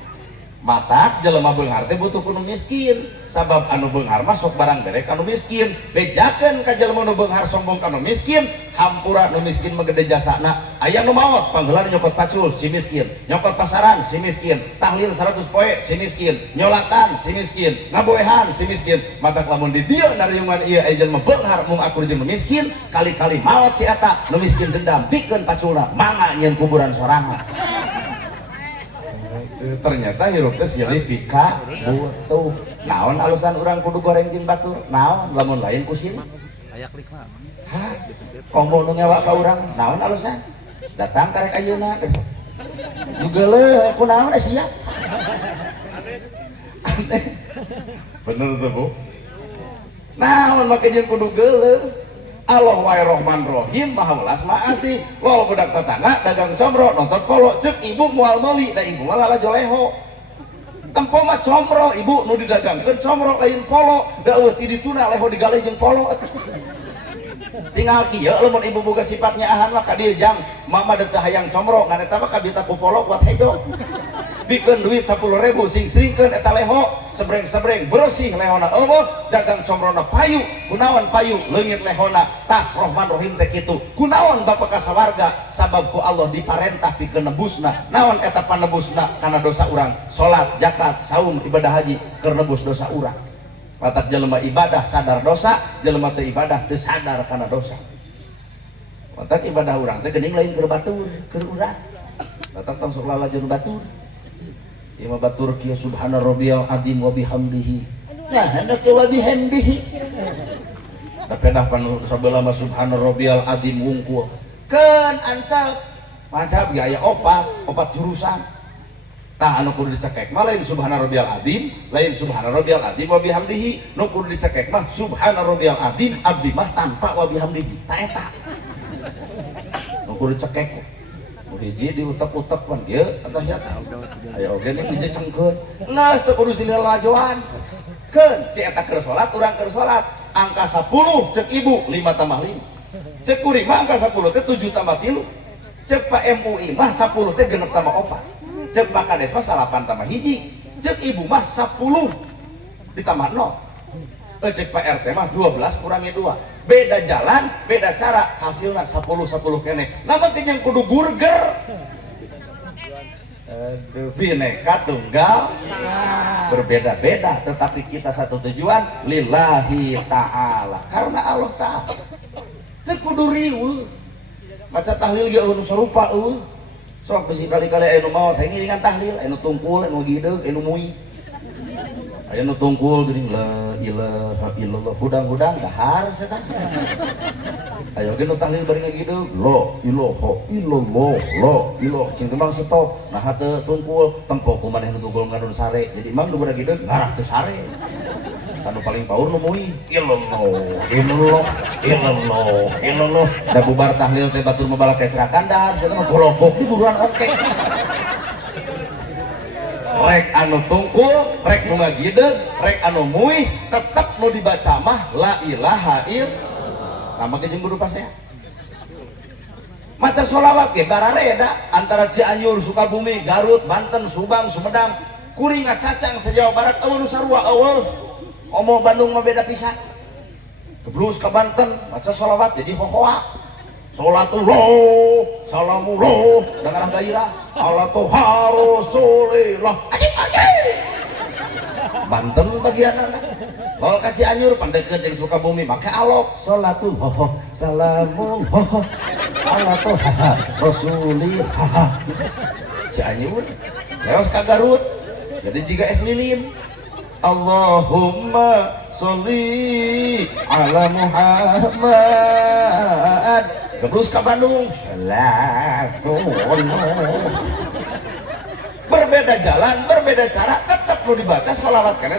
Mata jelema beunghar teh butuh ku nu miskin. Sabab anu beunghar mah sok barang derek anu miskin. Bejakeun ka jelema nu beunghar sombong ka nu miskin, hampura nu miskin mah gede jasana. Aya nu maot panggeulana nyokot pacul si miskin, nyokot pasaran si miskin, tahlil 100 poe si miskin, nyolatan si miskin, ngaboehan si miskin. Mata lamun di dieu nariungan ieu aya jelema beunghar mung akur jeung nu miskin, kali-kali maot si eta nu miskin dendam pikeun paculna mangga nyeun kuburan sorangan. Ternyata hirup teh silih pika butuh. Naon alasan urang kudu goreng jeung batur? Naon lamun lain ku sini? Aya klik mah. Hah? Kombo nu nyawa ka urang, naon alasan? Datang karek ayeuna. Jugeuleuh kunaon sia? Bener tuh, Bu. Naon make jeung kudu geuleuh? Allah wae Rahman Rahim Maha Welas Maha Asih. Lol budak tetangga dagang comro nonton polo cek ibu moal meuli da ibu mah lala joleho. Tempo mah comro ibu nu didagangkeun comro lain polo da eueuh ti dituna leho digalih jeung polo. Tinggal kieu lamun ibu boga sifatnya ahan mah ka dieu jang mama teu hayang comro ngan eta mah kabita ku polo buat hejo. Bikeun duit 10.000 sing-sringkeun eta leho sebreng-sebreng bersih lehona eueuh dagang comrona payu kunaon payu leungit lehona tah Rahman Rahim teh kitu kunaon bapa ka sawarga sabab ku Allah diparentah pikeun nebusna naon eta panebusna kana dosa urang salat zakat saum ibadah haji keur nebus dosa urang. Patak jelema ibadah sadar dosa jelema teu ibadah teu sadar kana dosa. Patak ibadah urang teh geuning lain keur batur keur urang patak tong sok lalajeun batur. Ima batur kieu subhana rabbiyal azim wa bihamdihi. Nah, hendak wa bihamdihi. Da pedah panu sabeula mah subhana rabbiyal azim wungkul. Keun antep. Macam ge aya opat jurusan. Tah anu kudu dicekek mah lain subhana rabbiyal azim, lain subhana rabbiyal azim wa bihamdihi. Nu kudu dicekek mah subhana rabbiyal azim abdi mah tanpa wa bihamdihi. Tah eta. Nu kudu dicekek. Hiji diutek-utek pan ieu atah nya aya oge nih hiji cengkeun geus teu kudu silih lajoan keun si eta keur salat urang keur salat angka 10 cek ibu 5 tambah 5 cek kuring mah angka 10 teh 7 tambah 3 cek Pak MUI mah 10 teh 6 tambah 4 cek Pak Kades mah 8 tambah 1 cek ibu mah 10 ditambah 0 cek Pak RT mah 12 kurangi 2 beda jalan, beda cara, hasilnya 10-10 kene. Nama kenyang kudu burger. Aduh, bineka tunggal berbeda-beda, tetapi kita satu tujuan lillahi ta'ala, karena Allah ta'ala. Teu kudu riweuh. Maca tahlil ge anu sarupa eueuh. Sok bisi kali-kali anu maot, hayang ngiringan tahlil, anu tungkul, anu gideug, anu muih. Aya nu tungkul geuning la ilaha illallah hudang-hudang dahar setan. Aya ge nu tahlil bari ngagideug la ilaha illallah la ilaha cing tembang stop nah teu tungkul tempo ku maneh nu tungkul ngadon sare jadi imam nu bari ngagideug ngarah teu sare. Anu paling paur nu muih illallah illallah illallah illallah da bubar tahlil teh batur mabala kecra kandar setan mah gologok di buruan oke. Rek anu tungkul, rek nu ngagideug, rek anu muih, tetep nu dibaca mah la ilaha illallah. Nama ke jeung guru pasea. Maca sholawat ge barareda antara Cianjur, Sukabumi, Garut, Banten, Subang, Sumedang, kuring ngacacang se-Jawa Barat eueuh nu sarua eueuh. Omo Bandung mah beda pisan. Keblus ka Banten maca sholawat jadi hohoa. Sholatullah, salamullah, dengan gairah, Alatuha Rasulillah, Banten bagian anak. Kalau ka Cianjur pandeket jeung Sukabumi make alok, sholatullah, salamullah, Alatuha Rasulillah. Cianjur, leos ka Garut, jadi jika es lilin. Allahumma sholli ala Muhammad. Keblus ka Bandung berbeda jalan, berbeda cara, tetap lu dibaca sholawat kene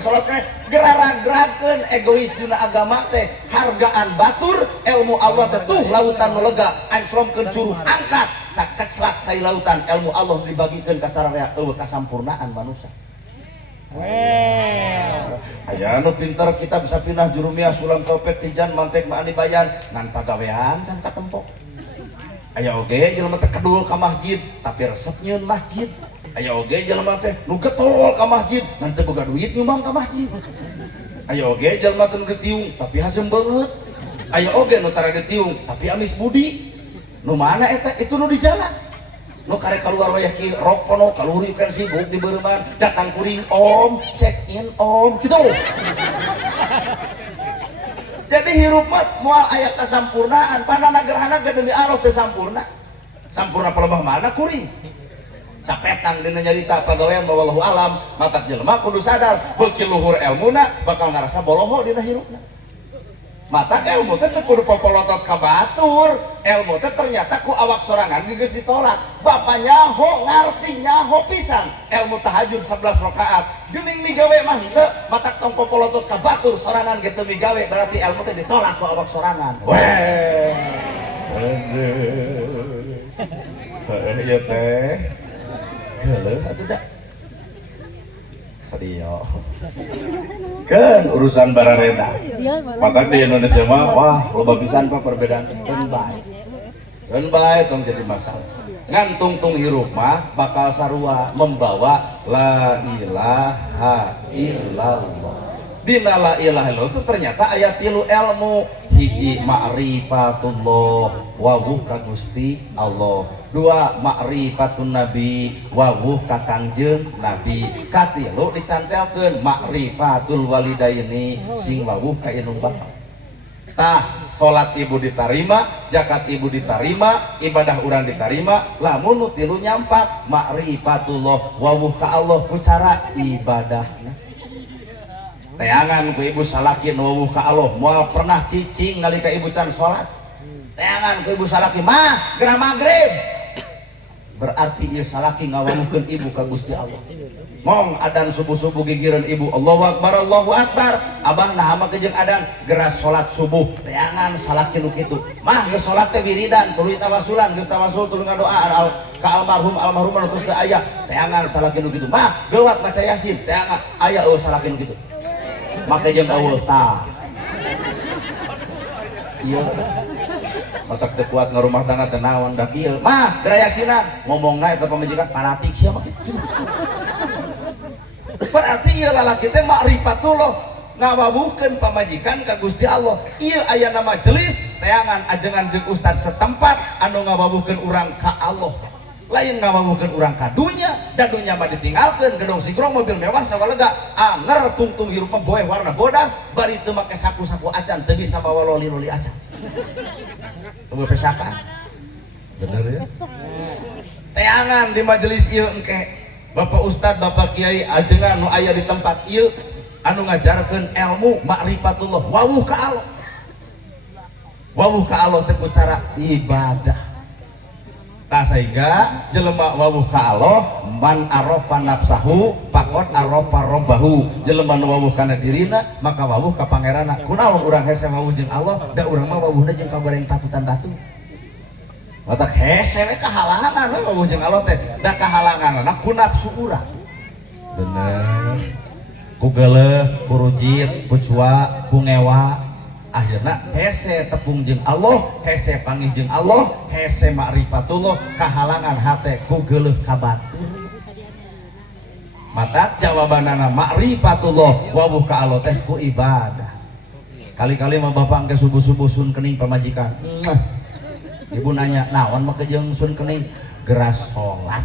gerarang-gerakeun egois dina agama teh hargaan batur ilmu Allah teh tuh lautan melega ancromkeun curuh angkat sakeclak sai lautan ilmu Allah dibagikeun ka sararea eueuh kasampurnaan manusia Well. Aya anu pinter kita bisa pindah jurumia sulam topet tijan mantek maani bayan nan pagawean can katempo. Aya oge jelema teh kedul ka masjid tapi resep nyieun masjid. Aya oge jelema teh nu getol ka masjid nan teu boga duit nyumbang ka masjid. Aya oge jelema teh nu ditiung tapi haseum beungeut. Aya oge nu tara ditiung tapi amis budi. Nu mana eta? Itu nu di jalan. Nu karek keluar wayah ki rok kono kaluri kan sibuk di beureman datang kuring om check in om gitu. Jadi hirup mah moal aya kasampurnaan panana gerhana ge demi Allah teu sampurna. Sampurna pelebah mana kuring. Capetan dina nyarita pagawean wallahu alam mata jelema kudu sadar beuki luhur elmuna bakal ngarasa boloho dina hirupna. Mata ilmu teh kudu popolotot ka batur. Ilmu teh ternyata ku awak sorangan geus ditolak. Bapak nyaho ngarti nyaho pisan. Ilmu tahajud 11 rakaat. Geuning migawe mah henteu, mata tong popolotot ka batur sorangan gitu migawe berarti ilmu teh ditolak ku awak sorangan. Weh. Ieu teh. Heuleuh atuh da. Serio. Kan urusan bararena. Maka di Indonesia mah wah loba pisan Pak perbedaan keun bae. Keun bae tong jadi masalah. Ngan tungtung hirup mah bakal sarua membawa la ilaha illallah. Dina la ilaha illallah itu ternyata ayat 3 ilmu. Hiji ma'rifatullah wawuh ka Gusti Allah. 2 ma'rifatun nabi wawuh ka Kangjeng Nabi. Katilu dicantelkeun ma'rifatul walidaini sing wawuh ka indung bapak. Tah salat ibu ditarima, zakat ibu ditarima, ibadah urang ditarima, lamun nu tilu nyampak ma'rifatullah wawuh ka Allah ku cara ibadahna. Teangan ku ibu salaki nu wawuh ka Allah moal pernah cicing nalika ibu can salat. Teangan ku ibu salaki mah geura magrib. Berarti ieu salaki ngawawuhkeun ibu ka Gusti Allah. Mong adan subuh-subuh gigireun ibu Allahu Akbar Allahu Akbar. Abah naha mah jeung adan geura salat subuh. Teangan salaki nu kitu. Mah geus salat teh wiridan tuluy tawasulan geus tawasul tuluy ngadoa ka almarhum terus teh aya. Teangan salaki nu kitu. Mah geuwat maca Yasin. Teangan aya salaki nu kitu. Make jeung eueuh tah. Ieu matak teu kuat ngarumah tangga teh naon da kieu. Mah geura Yasinan ngomongna eta pamajikan fanatik sia mah kitu. Berarti ieu lalaki teh ma'rifatullah ngawawuhkeun pamajikan ka Gusti Allah. Ieu aya nama majelis teangan ajengan jeung ustad setempat anu ngawawuhkeun urang ka Allah. Lain ngawawuhkeun urang ka dunya dan dunya mah ditinggalkeun gedong sigrong mobil mewah sawalega anger tungtung hirup boe warna bodas bari teu make sapu-sapu acan teu bisa bawa loli-loli acan. Teu pesakan. Bener ya? Teangan di majelis ieu engke Bapak Ustad, Bapak Kiai ajengan nu aya di tempat ieu anu ngajarkeun ilmu ma'rifatullah wawuh ka Allah. Wawuh ka Allah teh ku cara ibadah. Nah sehingga jelema wawuh ka Allah man arafa nafsahu faqad arafa rabbahu. Jelema nu wawuh kana dirina maka wawuh ka pangeranna. Kunaon urang hese wawuh jeung Allah da urang mah wawuhna jeung kabareng tatutan batu. Matak hese we kahalangan we wawuh jeung Allah teh da kahalanganna ku nafsu urang. Bener. Ku geuleuh, ku rujit, ku cua, ku ngewa. Akhirna hese tepung jeung Allah, hese panggih jeung Allah, hese ma'rifatullah kahalangan hate ku geuleuh ka batur. Mata jawabanana ma'rifatullah wawuh ka Allah teh ku ibadah. Kali-kali mah bapak engke subuh-subuh sun kening pamajikan. Ibu nanya, naon mah jeung sun kening? Geras salat.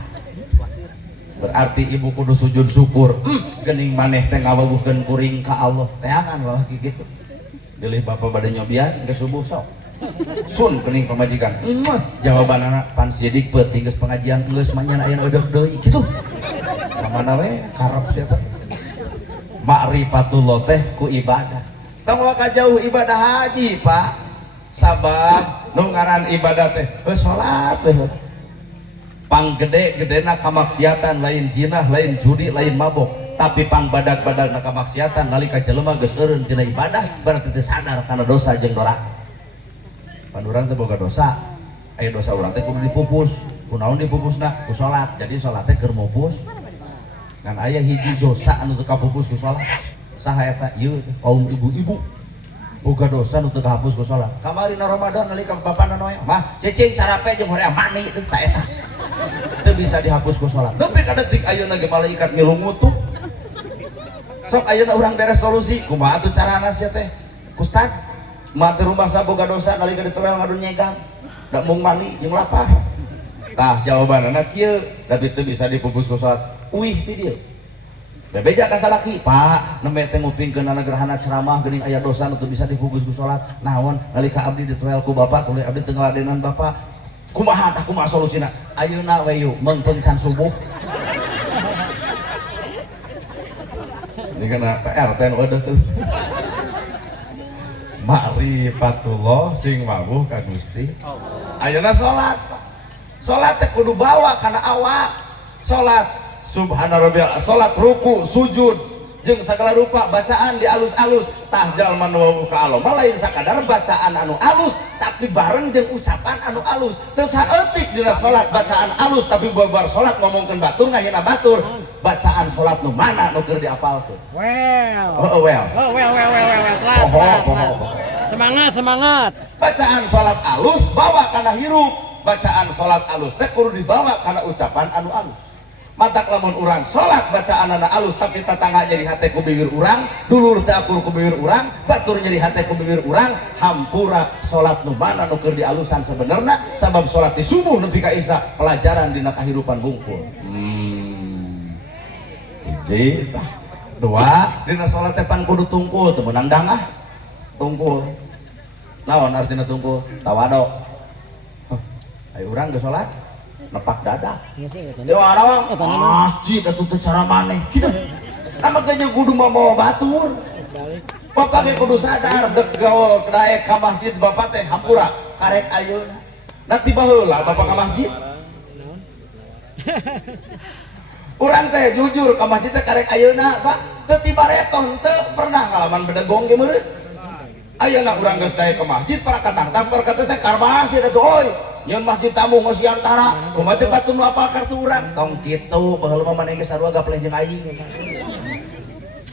Berarti ibu kudu sujud syukur. Geuning maneh teh ngawawuhkeun kuring ka Allah. Teangan lalaki kitu. Dilih bapak pada nyobian ke subuh sok sun kening pamajikan jawaban anak pan sidik bet tinggal pengajian geus manyan aya eudeuh deui kitu kamana we karep siapa ma'rifatullah teh ku ibadah tong ka jauh ibadah haji Pak sabab nu ngaran ibadah teh salat we pang gede-gedena kamaksiatan lain jinah lain judi lain mabok tapi pang badak-badak nak kamaksiatan nalika jelema geus eureun tina ibadah berarti teu sadar kana dosa jeung doraka. Pan urang teh boga dosa, aya dosa urang teh kudu dipupus. Kunaon dipupusna? Ku salat. Jadi salat teh keur mupus. kan aya hiji dosa anu teu kapupus ku salat saha eta ieu kaum ibu-ibu boga dosa nu teu kahapus ku salat kamari na Ramadan nalika bapana noe mah cicing carape jeung hoream mani teu ta eta teu bisa dihapus ku salat nepi ka detik ayeuna ge malaikat ngilu ngutup sok ayeuna urang beres solusi kumaha atuh carana sia teh Ustad mah teu rumasa boga dosa nalika ditoel ngadun nyegang da mung mani jeung lapar tah jawabanana kieu tapi teu bisa dipupus ku salat uih ti dieu bebeja ka salaki Pak nembe teh ngupingkeun na gerhana ceramah geuning aya dosa nu teu bisa dipupus ku salat naon nalika abdi ditoel ku bapak tuluy abdi teu ngaladenan bapak kumaha tah kumaha solusina ayeuna we yuk meungpeung can subuh ini kana PR teh nu eueuh teh ma'rifatullah sing mawuh ka Gusti ayeuna salat teh kudu bawa kana awak salat subhana rabbiyal salat ruku sujud jeung sagala rupa bacaan di alus-alus tah jalma nu wawuh ka Allah lain sakadar bacaan anu alus tapi bareng jeung ucapan anu alus teu saeutik dina salat bacaan alus tapi babar salat ngomongkeun batur ngahina batur bacaan salat nu mana nu keur diapalkeun well telat semangat bacaan salat alus bawa kana hirup bacaan salat alus teh kudu dibawa kana ucapan anu alus matak lamun urang salat bacaanana alus tapi tatangga jadi hate ku bibir urang dulur teh akur ku bibir urang batur jadi hate ku bibir urang hampura salat nu mana nu keur dialusan sebenarnya sabab salat di subuh nepi ka isya pelajaran dina kahirupan bungkul hiji dua dina salat teh pan kudu tungkul teu meunang dangah tungkul naon artina tungkul tawado aya urang geus salat nepak dada dewa naon masjid atuh teh cara maneh kitu amak teh kudu mawa batur bapak ge kudu sadar dek gaul daek ka masjid bapak teh hampura karek ayeuna nanti baheula bapak ka masjid urang teh jujur ka masjid teh karek ayeuna Pak teu tibareton teu pernah ngalaman bedegong ge meureun ayeuna urang geus daek ka masjid para katangtang para kata teh karmasi atuh oi nyeun masjid tamu geus siantara kumaha ceuk batu nu apal kartu urang tong kitu baheula mah maneh ge sarua gapleh jeung aing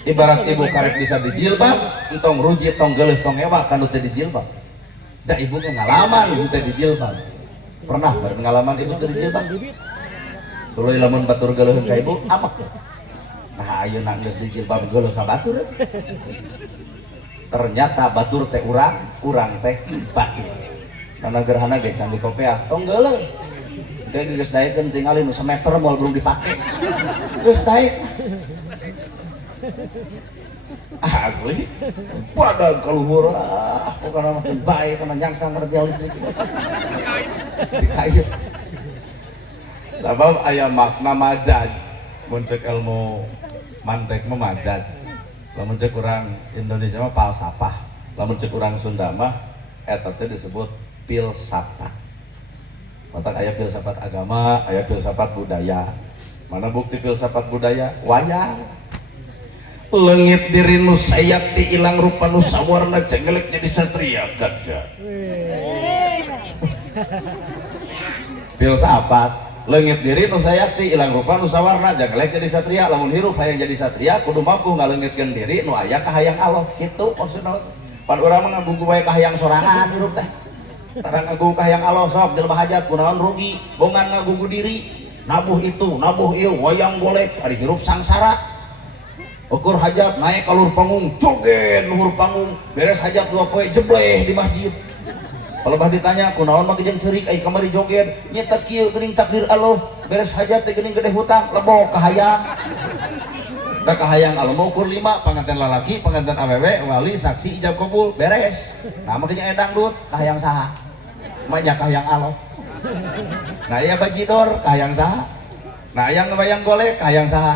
ibarat ibu karek bisa dijilbab entong ruji tong geuleuh tong ewa kanu teu dijilbab da ibu ge ngalaman teu dijilbab pernah berpengalaman ibu teu dijilbab tuluy lamun batur geuleuh ka ibu amak nah ayeuna geus dijilbab geuleuh ka batur ternyata batur teh urang teh batur karena gerhana ge can dikopeah tong geuleuh ge geus daekeun tingali nu sameter moal belum dipake geus daek asli pada kaluhur pokona mah bae kana nyangsang kerja listrik dikayut sabab aya makna majaz mun ceuk ilmu mantek mah majaz lamun ceuk urang Indonesia mah falsafah lamun ceuk urang Sunda mah eta teh disebut filsafat. Matak aya filsafat agama, aya filsafat budaya. Mana bukti filsafat budaya? Wayang. Leungit diri nu sayati ilang rupa nu sawarna cengelek jadi satria gajah. Filsafat leungit diri nu sayati ilang rupa nu sawarna cengelek jadi satria lamun hirup hayang jadi satria kudu mampu ngaleungitkeun diri nu aya ka hayang Allah kitu maksudna. Pan urang mah ngabungku wae ka hayang sorangan hirup teh. Tarang ngagugu kahayang Allah sok jelema hajat kunaon rugi bongan ngagugu diri nabuh itu nabuh ieu wayang golek ari hirup sangsara ukur hajat naik ka luhur panggung joget luhur panggung beres hajat 2 poe jebleh di masjid kalau bah ditanya kunaon mah jeung ceurik ai kamari joget nya teh kieu geuning takdir Allah beres hajat teh geuning gede hutang lebok kahayang da kahayang Allah mau ukur 5 panganten lalaki panganten awewe wali saksi ijab kabul beres nah makanya edang dut kahayang saha makanya kahayang Allah nah iya bajidor kahayang saha nah yang ngebayang golek kahayang saha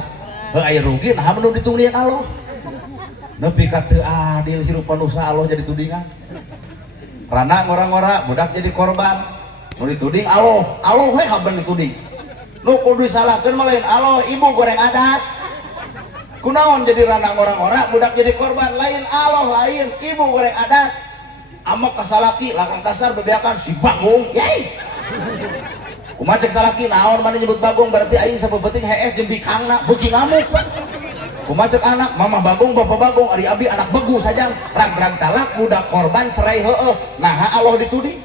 aya rugi nah menu ditungdian Allah nepi ka teu adil hirupan usaha Allah jadi tudingan rana ngora-ngora budak jadi korban nu dituding Allah we haben dituding nu kudu disalahkeun mah lain Allah ibu goreng adat kunaon jadi ranang orang-orang budak jadi korban lain Allah lain ibu goreng adat amak kasalaki langkang kasar bebeakan si bangung yai kumaha cek salaki naon mana nyebut bagong berarti aing sabebeting HS jeung bikangna beuki ngamuk. Kumaha cek anak mama bagong bapak bagong ari abi anak begu sajang rag-rag talak budak korban cerai heueuh. Nah Allah dituding.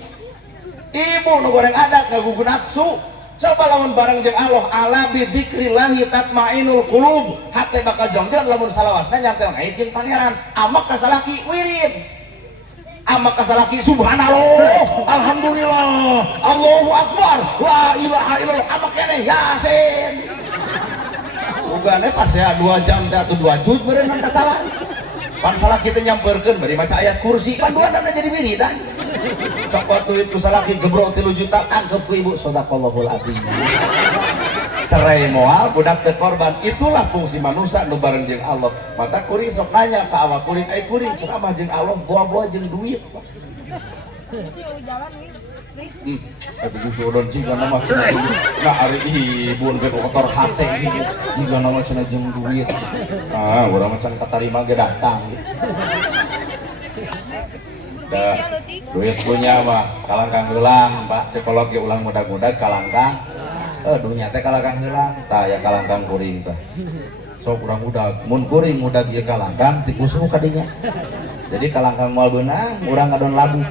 Ibu nu goreng adat ngagugu nafsu. Coba lamun bareng jeung Allah ala bi dzikrillahi tatmainul qulub. Hate bakal jongjon lamun salawasna nyantel ngaitkeun pangeran. Amak ka salaki wirid. Amak ka salaki subhanallah, alhamdulillah, Allahu akbar, la ilaha illallah. Amak keneh yasin. Ugane pas ya 2 jam atau 2 juz berenang katalan. Pan salah kita nyamperkeun bari maca ayat kursi pan 2 dana jadi wiridan. Cokot duit ku salaki gebrok 3 juta tangkep ku ibu sadaqallahul azim. Cerai moal budak teu korban itulah fungsi manusia nu bareng jeung Allah. Mata kuring sok nanya ka awak kuring ai kuring ceramah jeung Allah buah-buah jeung duit. Tapi gusudon jika nama cina duit nah hari ibu lebih kotor hati ini jika nama cina jeung duit orang macam katarima ge datang dah duit punya mah kalangkang heulang pak psikologi ulang mudah-mudah kalangkang dunya teh kalangkang heulang tah ya kalangkang kuring tah sok urang udag mun kuring udag ieu kalangkang tikusuh kadinya jadi kalangkang moal beunang urang ngadon labu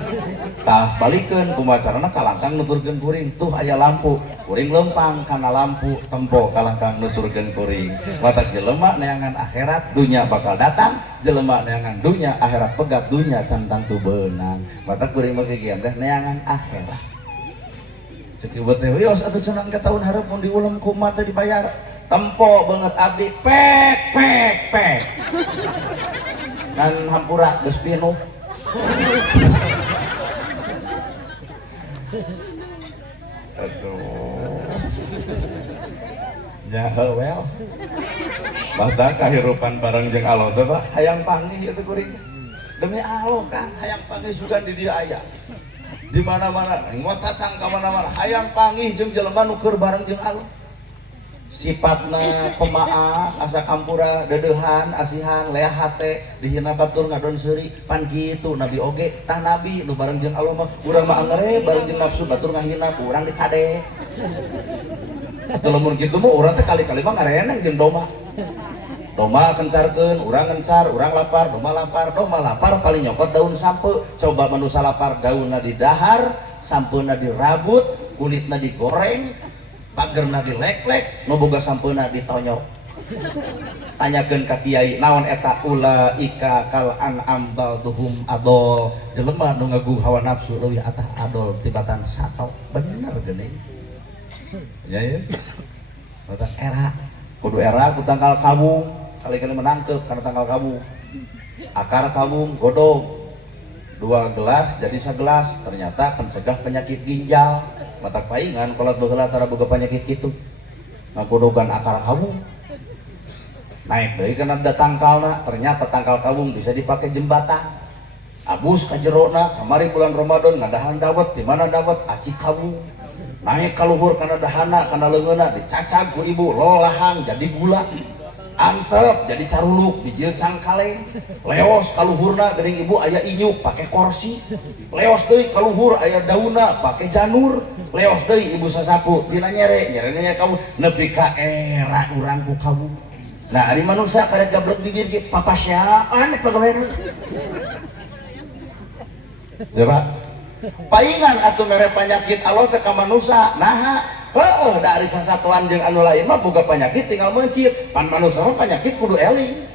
tah balikeun kumaha carana kalangkang nuturkeun kuring tuh aya lampu kuring lempang kana lampu tempo kalangkang nuturkeun kuring mata jelema neangan akhirat dunya bakal datang jelema neangan dunya akhirat pegat dunya can tantu beunang mata kuring mah kieu teh neangan akhirat ceuk ieu teh wios atuh cenah engke tahun hareup mun diulem kumaha teh dibayar tempo banget abdi pek pek pek dan hampura geus pinuh aduh nya heuwel basta kahirupan bareng jeung Allah teh Pak hayang panggih itu kuring demi Allah kan hayang panggih sugan di dieu aya di mana-mana ngota cang ka mana-mana hayang panggih jeung jelema nu keur bareng jeung Allah sifatna pemaaf asa kampura dedehan asihan leah hate dihina batur ngadon seuri pan kitu nabi oge tah nabi nu bareng jeung Allah mah urang mah angere bareng jeung nafsu batur ngahina urang dikade atuh lamun kitu mah urang teh kali-kali mah ngareneng jeung doma kencarkeun urang ngencar urang lapar doma lapar paling nyokot daun sampe coba manusia lapar daunna didahar sampeuna dirabut kulitna digoreng pagerna dilek-lek nu boga sampeuna ditonyok tanyakeun ka kiai naon eta ulaika kal an'am ba'dhum adol jelema nu ngaguh hawa nafsu leuwih atah adol tibatan sato bener geuning ya ya eta era kudu era ku tanggal kabung kali-kali menangkep karena tanggal kabung akar kabung godog 2 gelas jadi 1 gelas ternyata pencegah penyakit ginjal mata paingan kalau baheula tara boga penyakit kitu ngagodogan akar kabung naik deui kana da tangkalna ternyata tangkal kabung bisa dipakai jembatan abus ka jerona kamari bulan Ramadan ngadahan dawet di mana dawet aci kabung naik ka luhur kana dahana kana leungeuna dicacag ku ibu lolahang jadi gula antep jadi caruluk bijil cangkaleng leos kaluhurna geuning ibu aya inyuk pake korsi leos deui kaluhur aya daunna pake janur leos deui ibu sasapu dina nyere kamu nepi ka era urang ku kamu nah ari manusia karek gablek bibir ge papasyaan pagaweana ya Pak paingan atuh mere penyakit Allah teh ka manusia naha dari sasatuan jeung anu lain mah boga penyakit tinggal mencit pan manusia mah penyakit kudu eling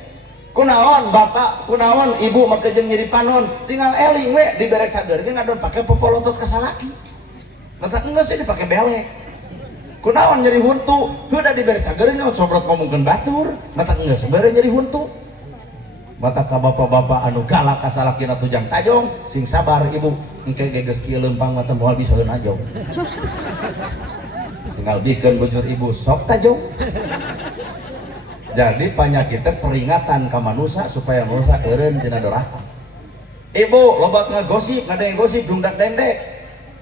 kunaon bapak kunaon ibu make jeung nyeri panon tinggal eling we dibere cager ge ngadon pake popolotot ka salaki mata enggeus sih dipake belek kunaon nyeri huntu heuda dibere cager ge cobrot ngomongkeun batur mata enggeus bere nyeri huntu mata ka bapak-bapak anu galak ka salakina tujang tajong sing sabar ibu engke geus kieu leumpang mata moal bisa najong tinggal bikin bujur ibu sok tajong jadi penyakitnya peringatan ke manusia supaya manusia eureun tina doraka ibu loba ngagosip ngadeng gosip dungdak dendek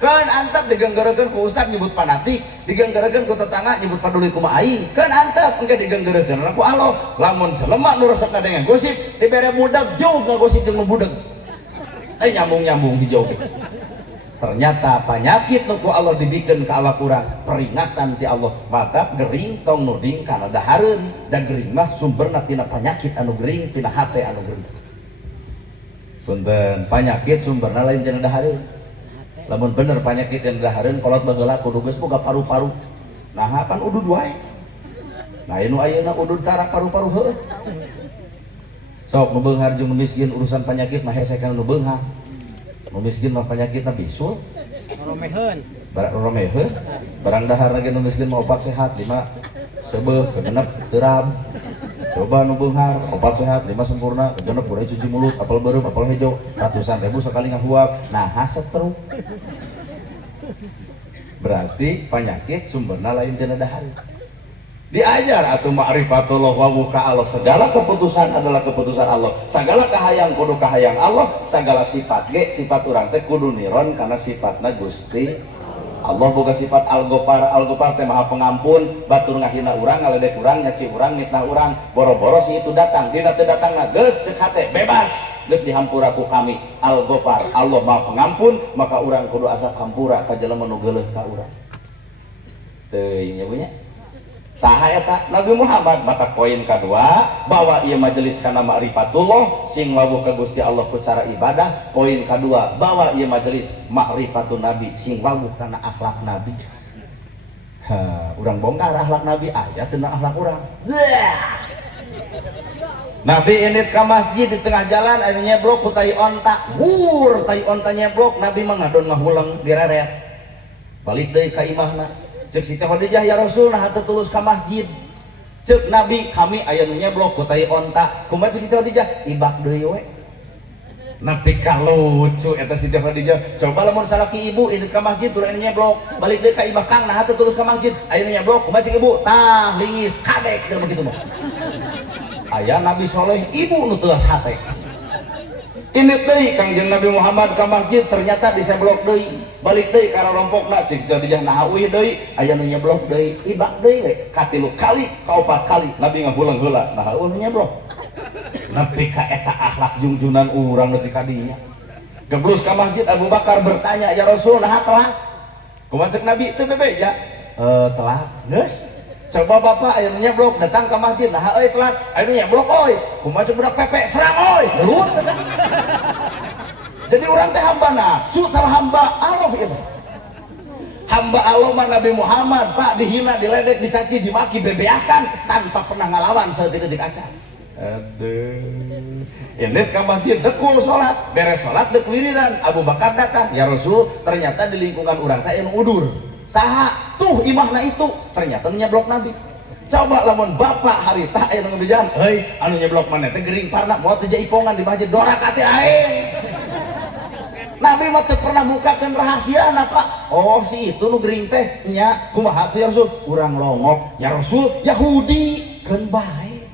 kan antep digenggeurekeun ku ustad nyebut fanatik digenggeurekeun ku tetangga nyebut paduli kumaha aing kan antep engke digenggeurekeun ku Allah lamun jelema nu resep ngadeng gosip dibere budak jauh ngagosip jeung nu budeg nyambung-nyambung hijau ternyata penyakit nu ku Allah dibikin ke awak urang peringatan ti Allah, maka gering tong nuding kana dahareun, dan gering mah sumberna tina penyakit anu gering, tina hate anu gering. Punten, penyakit sumberna lain tina dahareun. Lamun bener penyakit yang dahareun kolot baheula kudu geus boga paru-paru. Nah, kan udud wae. Nah, anu ayeuna udud cara paru-paru heueuh. Sok nu beunghar jeung nu miskin urusan penyakit mah hese kana nu beunghar. Nu miskin mah penyakitna bisul. Romeheun. Romeheun. Barang dahar lagi nu miskin mah opat sehat 5 seubeuh kegenep teuram. Coba nu beunghar opat sehat 5 sempurna kegenep kudu cuci mulut, apel beureum, apel hejo, ratusan ribu sekali ngahuap. Nah, setruk. Berarti penyakit sumberna lain tina dahar. Diajar atuh ma'rifatullah wa buka Allah, segala keputusan adalah keputusan Allah, segala kahayang kudu kahayang Allah, segala sifat ge sifat urang teh kudu niron karena sifatna Gusti Allah. Boga sifat Al-Ghafar, Al-Ghafar teh maha pengampun, batur ngahina urang, ngaledek urang, nyaci urang, mitnah urang, boro-boro si itu datang, dina teu datangna geus ceuk hate bebas, geus dihampura ku kami. Al-Ghafar, Allah maha pengampun, maka urang kudu asa hampura ka jelema nu geuleuh ka urang. Teuing nya punya saha eta Nabi Muhammad. Mata poin kedua, bahwa ieu majelis kana ma'rifatullah sing wabuh ka Gusti Allah ku cara ibadah. Poin kedua, bahwa ieu majelis ma'rifatun Nabi sing wabuh kana akhlak Nabi. Urang bongkar akhlak Nabi aya teu akhlak urang. Nabi indit ka masjid di tengah jalan aya nyeblok ku tai onta. Tai onta nyeblok, Nabi mah ngadon ngahuleng direret. Balik deui ka imahna. Cek Siti Khadijah, ya Rasul, nah teu tulus ka masjid. Cek Nabi, kami aya nu nyeblok ku tai onta. Kumaha cek Siti Khadijah? Ibak deui we. Nabi ka lucu eta Siti Khadijah. Coba lamun salaki ibu indit ka masjid tuluy nyeblok, balik deui ka imah Kang, nah teu tulus ka masjid. Aya nu nyeblok, kumaha cek ibu? Tah lingis kadek keur begitu mah. Aya Nabi soleh ibu nu teu hate. Ini deui Kangjeng Nabi Muhammad ka masjid, ternyata diseblok deui. Balik deui ka rompokna cik Khadijah, nah euy deui aya nu nyeblok deui, ibak deui we ka 3 kali ka 4 kali Nabi ngahulang heula, nah euy nu nyeblok. Nepi ka eta akhlak junjunan urang nepi ka dinya. Geblus ka masjid, Abu Bakar bertanya, ya Rasul, nah telat. Kumaha ceuk Nabi? Teu bebeja. Telat. Geus. Coba bapak aya nu nyeblok datang ke masjid, nah euy telat, aya nu nyeblok euy. Kumaha ceuk budak pepe serang euy. Gelut eta. Jadi orang teh hamba nafsu sama hamba Allah itu. Hamba Allah mah Nabi Muhammad, Pak, dihina, diledek, dicaci, dimaki, bebeakan tanpa pernah ngalawan saeutik-eutik acan. Aduh. Ini ke masjid dekul salat, beres salat dek wiridan. Abu Bakar datang, ya Rasul, ternyata di lingkungan urang teh anu udur. Saha? Tuh imahna itu, ternyata nyeblok Nabi. Coba lamun bapak harita aya nu ngeudijan, heuy, anu nyeblok maneh teh gering parna moal teu jaipongan di masjid dorakate aing. Nabi mah teu pernah mukakeun rahasia Pak. Oh si itu nu gering teh nya kumaha tuh ya Rasul? Urang longok. Ya Rasul, Yahudi keun bae.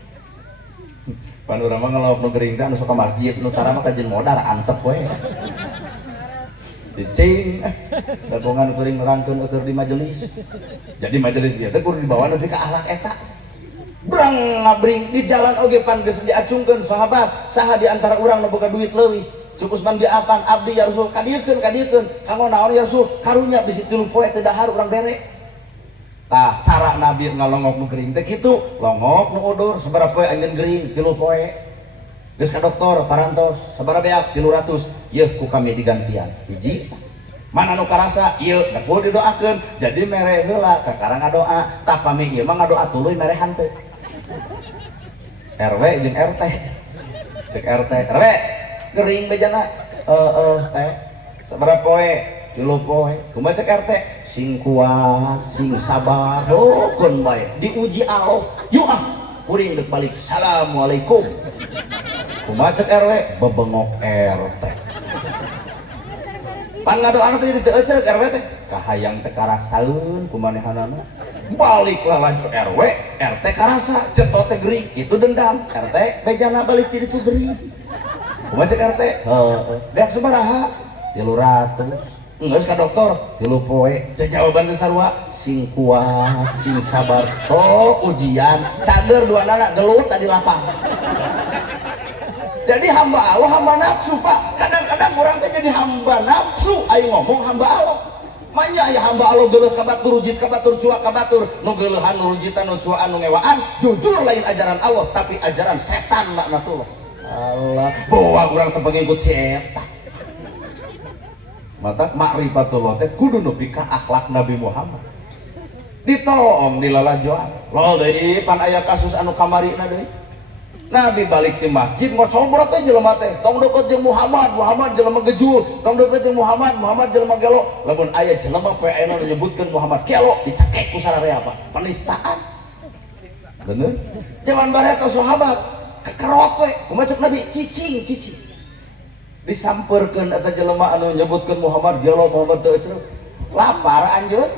Pan urang mah ngelongok nu gering teh anu sok ka masjid, nu tara mah ka jeung modar antep we. Dicing dagongan kuring nerangkeun keur di majelis. Jadi majelis ieu teh kudu dibawa nepi ka akhlak eta. Brang ngabring di jalan oge pan geus diacungkeun sahabat, saha di antara urang nu boga duit leuwih. Cukus man diapan abdi ya Rasul, kadiekeun kanggo naon ya Rasul, karunya bisi 3 poe teu dahar urang bere. Tah cara Nabi ngalongok nu gering teh kitu, longok nu udur sabaraha poe anjeun gering 3 poe. Geus ka dokter parantos sabaraha beak 300, yeuh ku kami digantian hiji. Mana nu karasa ieu dakul didoakeun, jadi mere heula kakarang ngadoa, tah pami ieu mah ngadoa tuluy merehan teh. RW jeung RT. Cek RT, RW gering bejana teh sabaraha poe 3 poe. Kumaha cek RT? Sing kuat sing sabar dukun bae diuji Allah. Yuk kuring deuk balik assalamualaikum. Kumaha cek RW? Bebengok RT. Pan ngadoana teh teu cek RW teh kahayang teh karasaeun kumanehanana. Baliklah lanjut RW, RT karasa cetot teh gering, itu dendam. RT bejana balik ti ditu gering. Kumaha cek RT? Beak sabaraha? 300. Geus ka dokter 3 poe. Teh jawaban teh sarua sing kuat, sing sabar. Oh, ujian. Cager 2 anak gelut tadi lapang. Jadi hamba Allah hamba nafsu Pak. Kadang-kadang orang teh jadi hamba nafsu ayo ngomong hamba Allah. Manya ya hamba Allah geuleuh kabatur rujit kabatur cuak kabatur nu geuleuhan nu rujitan nu cuaan nu ngewaan jujur lain ajaran Allah tapi ajaran setan laknatullah. Allah bawa urang teh pengikut si eta. Mata ma'rifatullah teh kudu nepi ka akhlak Nabi Muhammad. Ditolong dilalajoan. Lol deui pan aya kasus anu kamarina deui. Nabi balik di masjid ngocombrot teh jelema teh tong deket jeung Muhammad jelema gejul tong deket jeung Muhammad jelema gelo lamun aya jelema poe anu nyebutkeun Muhammad gelo dicekek ku sararea apa penistaan bener zaman bareta sahabat kekerot we kumaha cek Nabi cicing disampeurkeun eta jelema anu nyebutkeun Muhammad gelo Muhammad teu eceuk lapar anjeun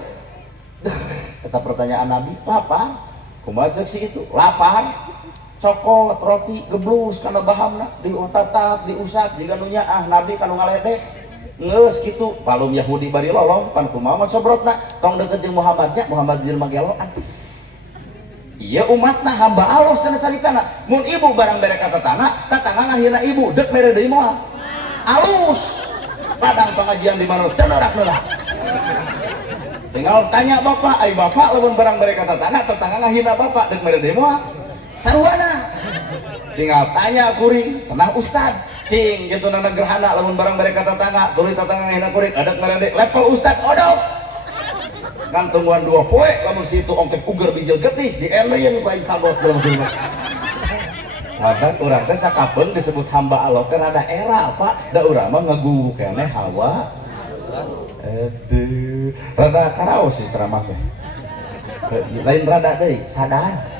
eta pertanyaan Nabi lapar kumaha cek si itu lapar cokot roti geblus karena bahamna diutatak diusap jika nunya Nabi kanu ngaledek ngeus kitu palum Yahudi bari lolong pan kumaha mah cobrotna tong deket jeung Muhammadnya Muhammad jelema geloan iya umatna hamba Allah cenah caritana mun ibu barang bere ka tatangga ngahina ibu dek mere deui moal alus ladang pengajian di mana teu neurak-neurak tinggal tanya bapak ai bapak lamun barang bere ka tatangga ngahina bapak dek mere deui moal saruana tinggal tanya kuring senang ustad cing gitu nana gerhana lamun barang mereka tetangga tuluy tetangga ngahina kuring adak mereka level ustad odok kan tungguan 2 poe lamun situ ongkek uger bijil getih di eleun baik kabot dalam rumah kadang urang teh sakapeung disebut hamba Allah teh rada era Pak da urang mah ngaguru keneh hawa aduh rada karaos sih ceramah teh lain rada deui sadar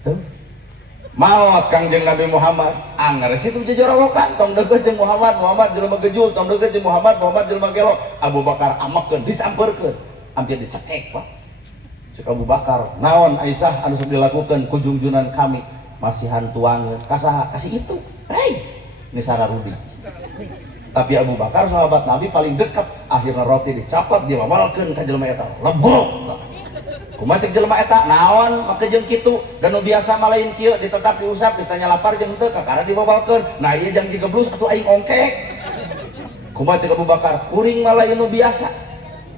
tuh maot Kangjeng Nabi Muhammad anger situ jejorowokan tong deukeut jeung Muhammad jelema gejul tong deukeut jeung Muhammad jelema gelo Abu Bakar amekeun disampeurkeun hampir dicekek Pak cek Abu Bakar naon Aisyah anu sok dilakukeun ku junjunan kami masih hantuangeun kasaha kasih itu ini sararudi tapi Abu Bakar sahabat Nabi paling dekat akhirnya roti dicapot dia mamalkeun ka jelema eta lebok kumaha cek jelema eta naon make jeung kitu dan nu biasa malain kieu ditetap diusap ditanya lapar jeung teu kakara dibabalkeun nah ieu janji geblus atuh aing ongkek kumaha cek Abu Bakar kuring malain nu biasa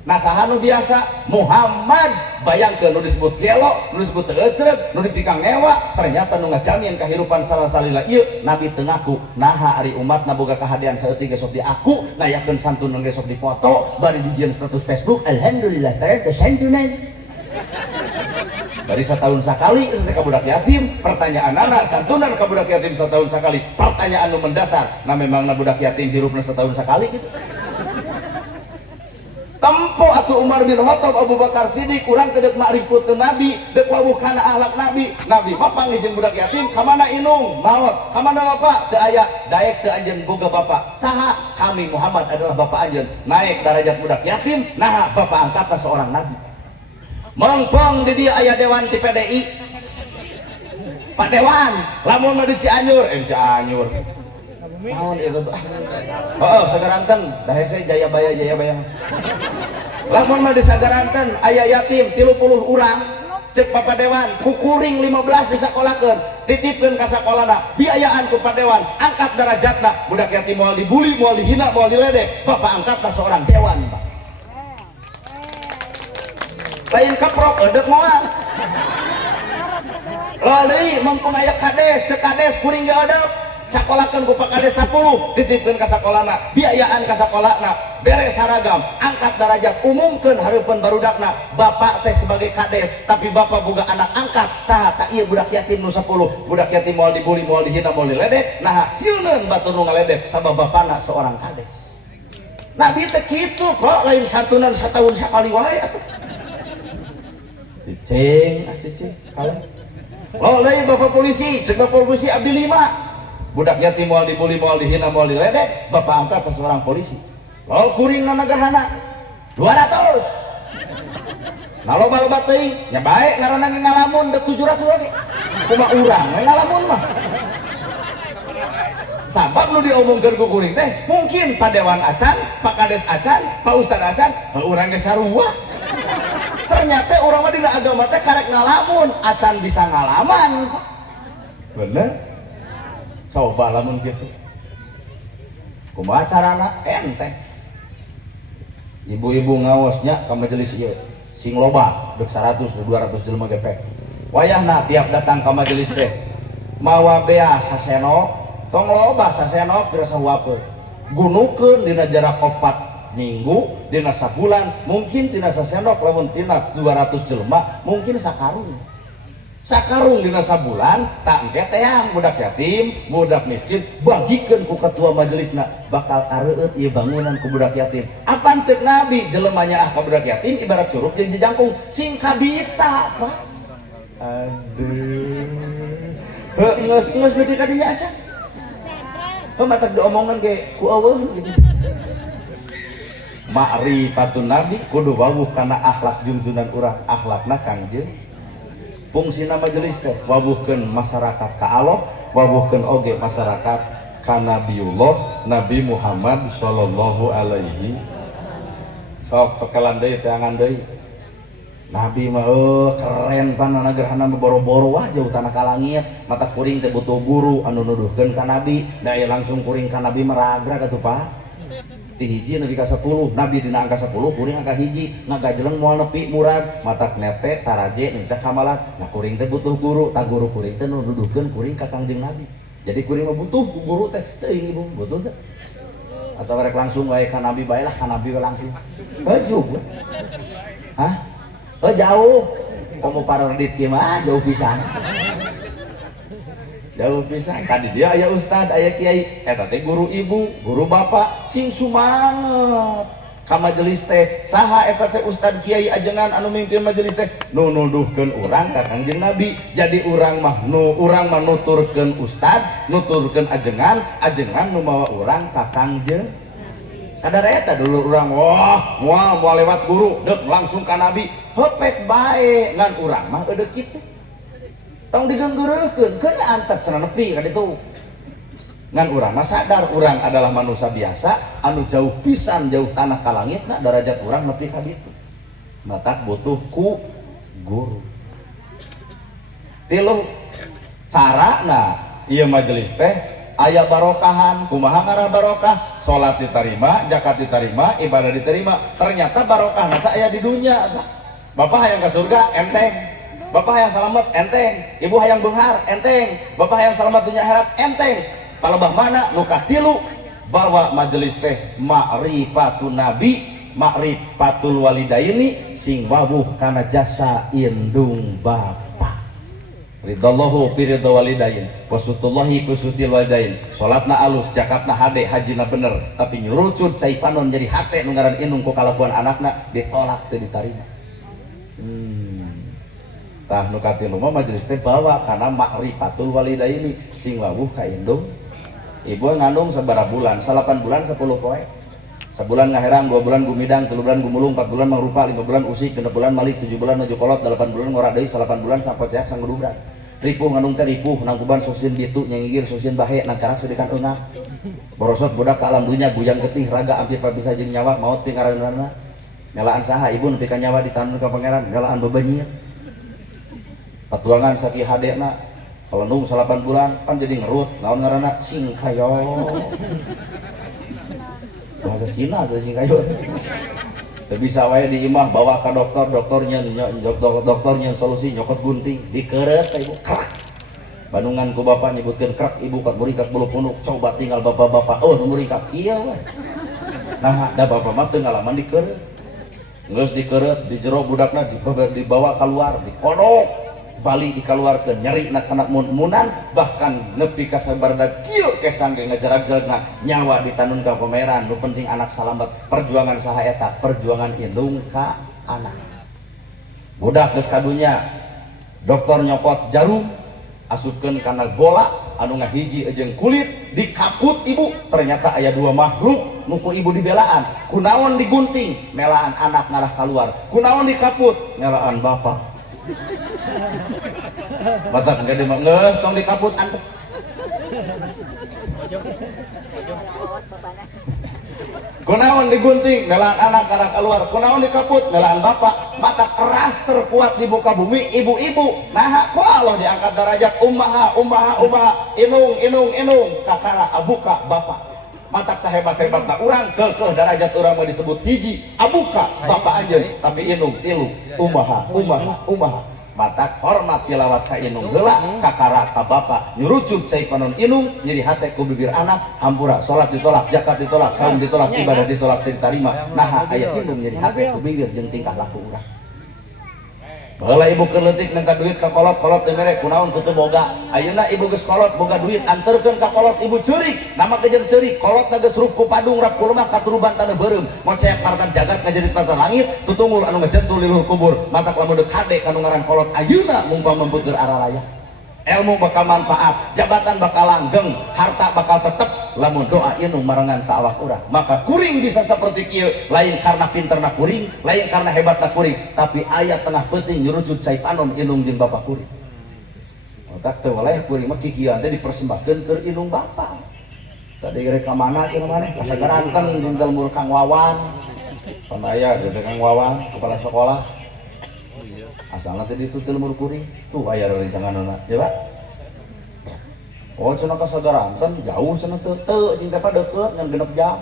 nah saha nu biasa Muhammad bayangkeun nu disebut gelo nu disebut teu ecereuk nu dipikang ngewa ternyata nu ngajamin kahirupan salala-salila ieu Nabi teu ngaku naha ari umatna boga kahadian saeutik ge sok diaku ngayakeun santunan ge sok dipoto bari dijieun status Facebook alhamdulillah teh santunan dari setahun sekali ketika budak yatim pertanyaan anak santunan ke budak yatim setahun sekali pertanyaan nu mendasar nah memang budak yatim hirupna setahun sekali gitu tempo atuh Umar bin Khattab Abu Bakar Siddiq kurang teu deuk makrifut Nabi deuk wawuh kana akhlak Nabi bapak ngijeng budak yatim kamana inung maot kamana bapak teu aya daek teu anjeun boga bapak saha kami Muhammad adalah bapak anjeun naik derajat budak yatim nah bapak angkatna seorang nabi mengpong di dia ayah dewan di PDI Pak Dewan lamun mah di Cianjur Cianjur naon ieu oh Sagaranten da hese Jayabaya lamun mah di Sagaranten aya yatim 30 urang cek Pak Dewan kukuring 15 disakolahkeun titipkeun ka sakolana biayaan ku Pak Dewan angkat derajatna budak yatim moal dibuli moal dihina moal diledek bapak angkatna seorang dewan Pak lain keprok edek moal lalu mumpung aya kades cek kades kuring ge edek sakolahkeun ku Pak Kades 10 titipkeun ka sakolana biayaan ka sakolana beres saragam angkat derajat umumkeun hareupeun barudakna bapak teh sebagai kades tapi bapak boga anak angkat saha tak ieu budak yatim nu 10 budak yatim moal dibuli moal dihina moal diledek nah sieuneun batur nu ngaledek sabab bapana seorang kades Nabi teh kitu kok lain santunan setahun sakali wae atuh cicing kalau lain bapak polisi cek bapak polisi abdi 5 budak yatim moal dibuli moal dihina moal diledek bapak angkat ke seorang polisi lalu kuring na nagarhana 200 nah loba-loba teuing nya bae ngaranna ngalamun dek 700 lagi kumaha urang ngalamun mah sabab nu diomongkeun ku kuring teh mungkin Pak Dewan acan Pak Kades acan Pak Ustad acan urang ge sarua ternyata orang mah dina agama teh karek ngalamun acan bisa ngalaman bener coba lamun gitu kumaha carana enteng ibu-ibu ngawosnya ke majelis ieu sing loba dek 100 200 jelema gepek wayahna tiap datang ke majelis teh mawa bea sasenok tong loba sasenok dirasa huapeun gunukeun dina jarak 4 minggu dina sabulan mungkin tina sasenok lamun tina 200 jelema mungkin sakarung dina sabulan tak engke teang budak yatim budak miskin bagikeun ku ketua majelisna bakal kareueut ieu bangunan ku budak yatim apaan ceuk nabi jelemanya ka budak yatim ibarat curug jeung jangkung sing kabita Pak aduh geus gede ka dieu aja matak diomongan ge ku eueuh gitu ma'rifatun nabi kudu wawuh kana akhlak junjunan urang akhlakna Kangjeng fungsina majelis teh wabuhkeun masyarakat ka Allah wabuhkeun oge masyarakat ka Nabiullah Nabi Muhammad sallallahu alaihi sok sekelan deui teangan deui Nabi mah keren panana gerhana boro-boro wah jauh tanah ka langit mata kuring teh butuh guru anu nuduhkeun ka Nabi da langsung kuring ka Nabi meragra atuh Pak ti hiji nepi ka 10 Nabi dina angka 10 kuring angka hiji ngagajeleng moal nepi murad matak nete taraje nencak kamalan nah kuring teh butuh guru tah guru kuring teh nuduhkeun kuring ka Kangjeng Nabi jadi kuring mah butuh ku guru teh teuing ibu butuh teh atau rek langsung wae ka Nabi bae lah ka Nabi langsung baju hah jauh komo parodit kieu mah jauh pisan tadi dia aya ustad aya kiai eta teh guru ibu guru bapak sing sumanget ka majelis teh saha eta teh ustad kiai ajengan anu mimpin majelis teh nu nuduhkeun urang ka Kangjeng Nabi jadi urang mah nuturkeun ustad nuturkeun ajengan nu mawa urang ka Kangjeng kadar eta dulu urang wah moal lewat guru deuk langsung ka Nabi hepek bae ngan urang mah eudeuh kitu tong digeunggeureukkeun keun antep cenah nepi ka ditu ngan urang mah sadar urang adalah manusia biasa anu jauh pisan jauh tanah ka langitna derajat urang nepi ka ditu matak butuh ku guru tilu carana ieu majelis teh aya barokahan kumaha ngarah barokah salat diterima zakat diterima ibadah diterima ternyata barokahna teh aya di dunya bapak hayang ka surga enteng bapak hayang selamat enteng ibu hayang beunghar enteng bapak hayang selamat dunia akhirat enteng palebah mana nu katilu bahwa majelis teh ma'rifatun nabi ma'rifatul walidaini sing wawuh kana jasa indung bapa ridallahu fi ridha walidain wasutullahi kusutil walidain salatna alus zakatna hade hajina bener tapi nyurucut cai panon jadi hate nu ngaran indung ku kalakuan anakna ditolak teu ditarima tah nu katilu mah majelis teh bawa kana ma'rifatul walidaini sing wawuh ka indung ibu ngandung sabaraha bulan 8 bulan 10 poe sebulan ngaherang 2 bulan gumidang 3 bulan gumulung 4 bulan mangrupa 5 bulan usik 6 bulan malik 7 bulan maju kolot 8 bulan ngora deui 8 bulan sampai ceak sang ngudugrak ripuh ngandung teh ripuh nangkuban sosin bitu nyengigir sosin bahe nangkarak sedikan eunah borosot budak ka alam dunya buyang getih raga ampir papisa jeung nyawa maot teh ngaranna nyalaan saha ibu nepi ka nyawa ditanun ka pangeran nyalaan bebanyieu patuangan sakit hadena kalau nung 8 bulan kan jadi ngerut naon ngaranna singkayo bahasa Cina tuh singkayo teu bisa wae di imah bawa ke dokternya solusi nyokot gunting dikeret ibu krak bandungan ku bapak nyebutkeun krak ibu kat muringkak bulu punuk coba tinggal bapak-bapak nu muringkak kieu we nah da bapak mah teu ngalaman dikeret geus dikeret di jero budakna dibawa keluar dikodok balik dikeluarkan nyeri nak kena munan bahkan nepi ka sabarda kieu kesang ge ngajarak-jarakna nyawa ditanun ka pameran nu penting anak salamet perjuangan saha eta perjuangan indung ka anak budak geus kadunya dokter nyokot jarum asupkeun kana bola anu ngahiji jeung kulit dikaput ibu ternyata aya 2 makhluk nu ku ibu dibelaan kunaon digunting melaan anak ngarah keluar kunaon dikaput melaan bapak matak gede mah geus tong dikaput antep kunaon digunting melaan anak karena keluar, kunaon dikaput melaan bapak. Mata keras terkuat di muka bumi ibu-ibu. Nah ku Allah diangkat derajat ummaha inung kakara abuka bapak. Mata sahebat-hebat tak urang kekeh derajat urang mau disebut hiji abuka bapak anjeun tapi inung tilu ummaha mata hormat tilawat ka inung heula kakara ka bapak nyurucut cai panon inung nyeri hate ku bibir anak hampura salat ditolak zakat ditolak saum ditolak ibadah ditolak diterima nah aya inung nyeri hate ku bibir jeung tingkah laku urang baheula ibu keur leutik nengka duit ka kolot teu mere kunaon kudu boga ayeuna ibu geus kolot boga duit anterkeun ka kolot ibu ceurik nama kejeun ceurik kolotna geus rup ku padung rap ku lemah katuruban taneuh beureum mau ceak markan jagat ngajerit mata langit tutunggul anu ngajentul di luhur kubur mata lamun deuk hade kanu ngaran kolot ayeuna mumpang membeuteur araraya ilmu bakal manfaat jabatan bakal langgeng harta bakal tetep lamun doa inung marangan ka awak urang maka kuring bisa seperti kieu lain karena pinterna kuring lain karena hebatna kuring tapi aya tengah penting nyurucut cai panon inung jeung bapak kuring otak teu waleh kuring mah kikieuan teh dipersembahkeun keur inung bapak tadi rek ka mana cenah maneh ka Sagaranten jeung mur Kang Wawan pan aya di Kang Wawan kepala sekolah asalna teh ditu teu mur kuring tuh aya rencanganana ya Pak. Oh cenah ka Sagaranten jauh cenah teu cinta pa deukeut ngan 6 jam.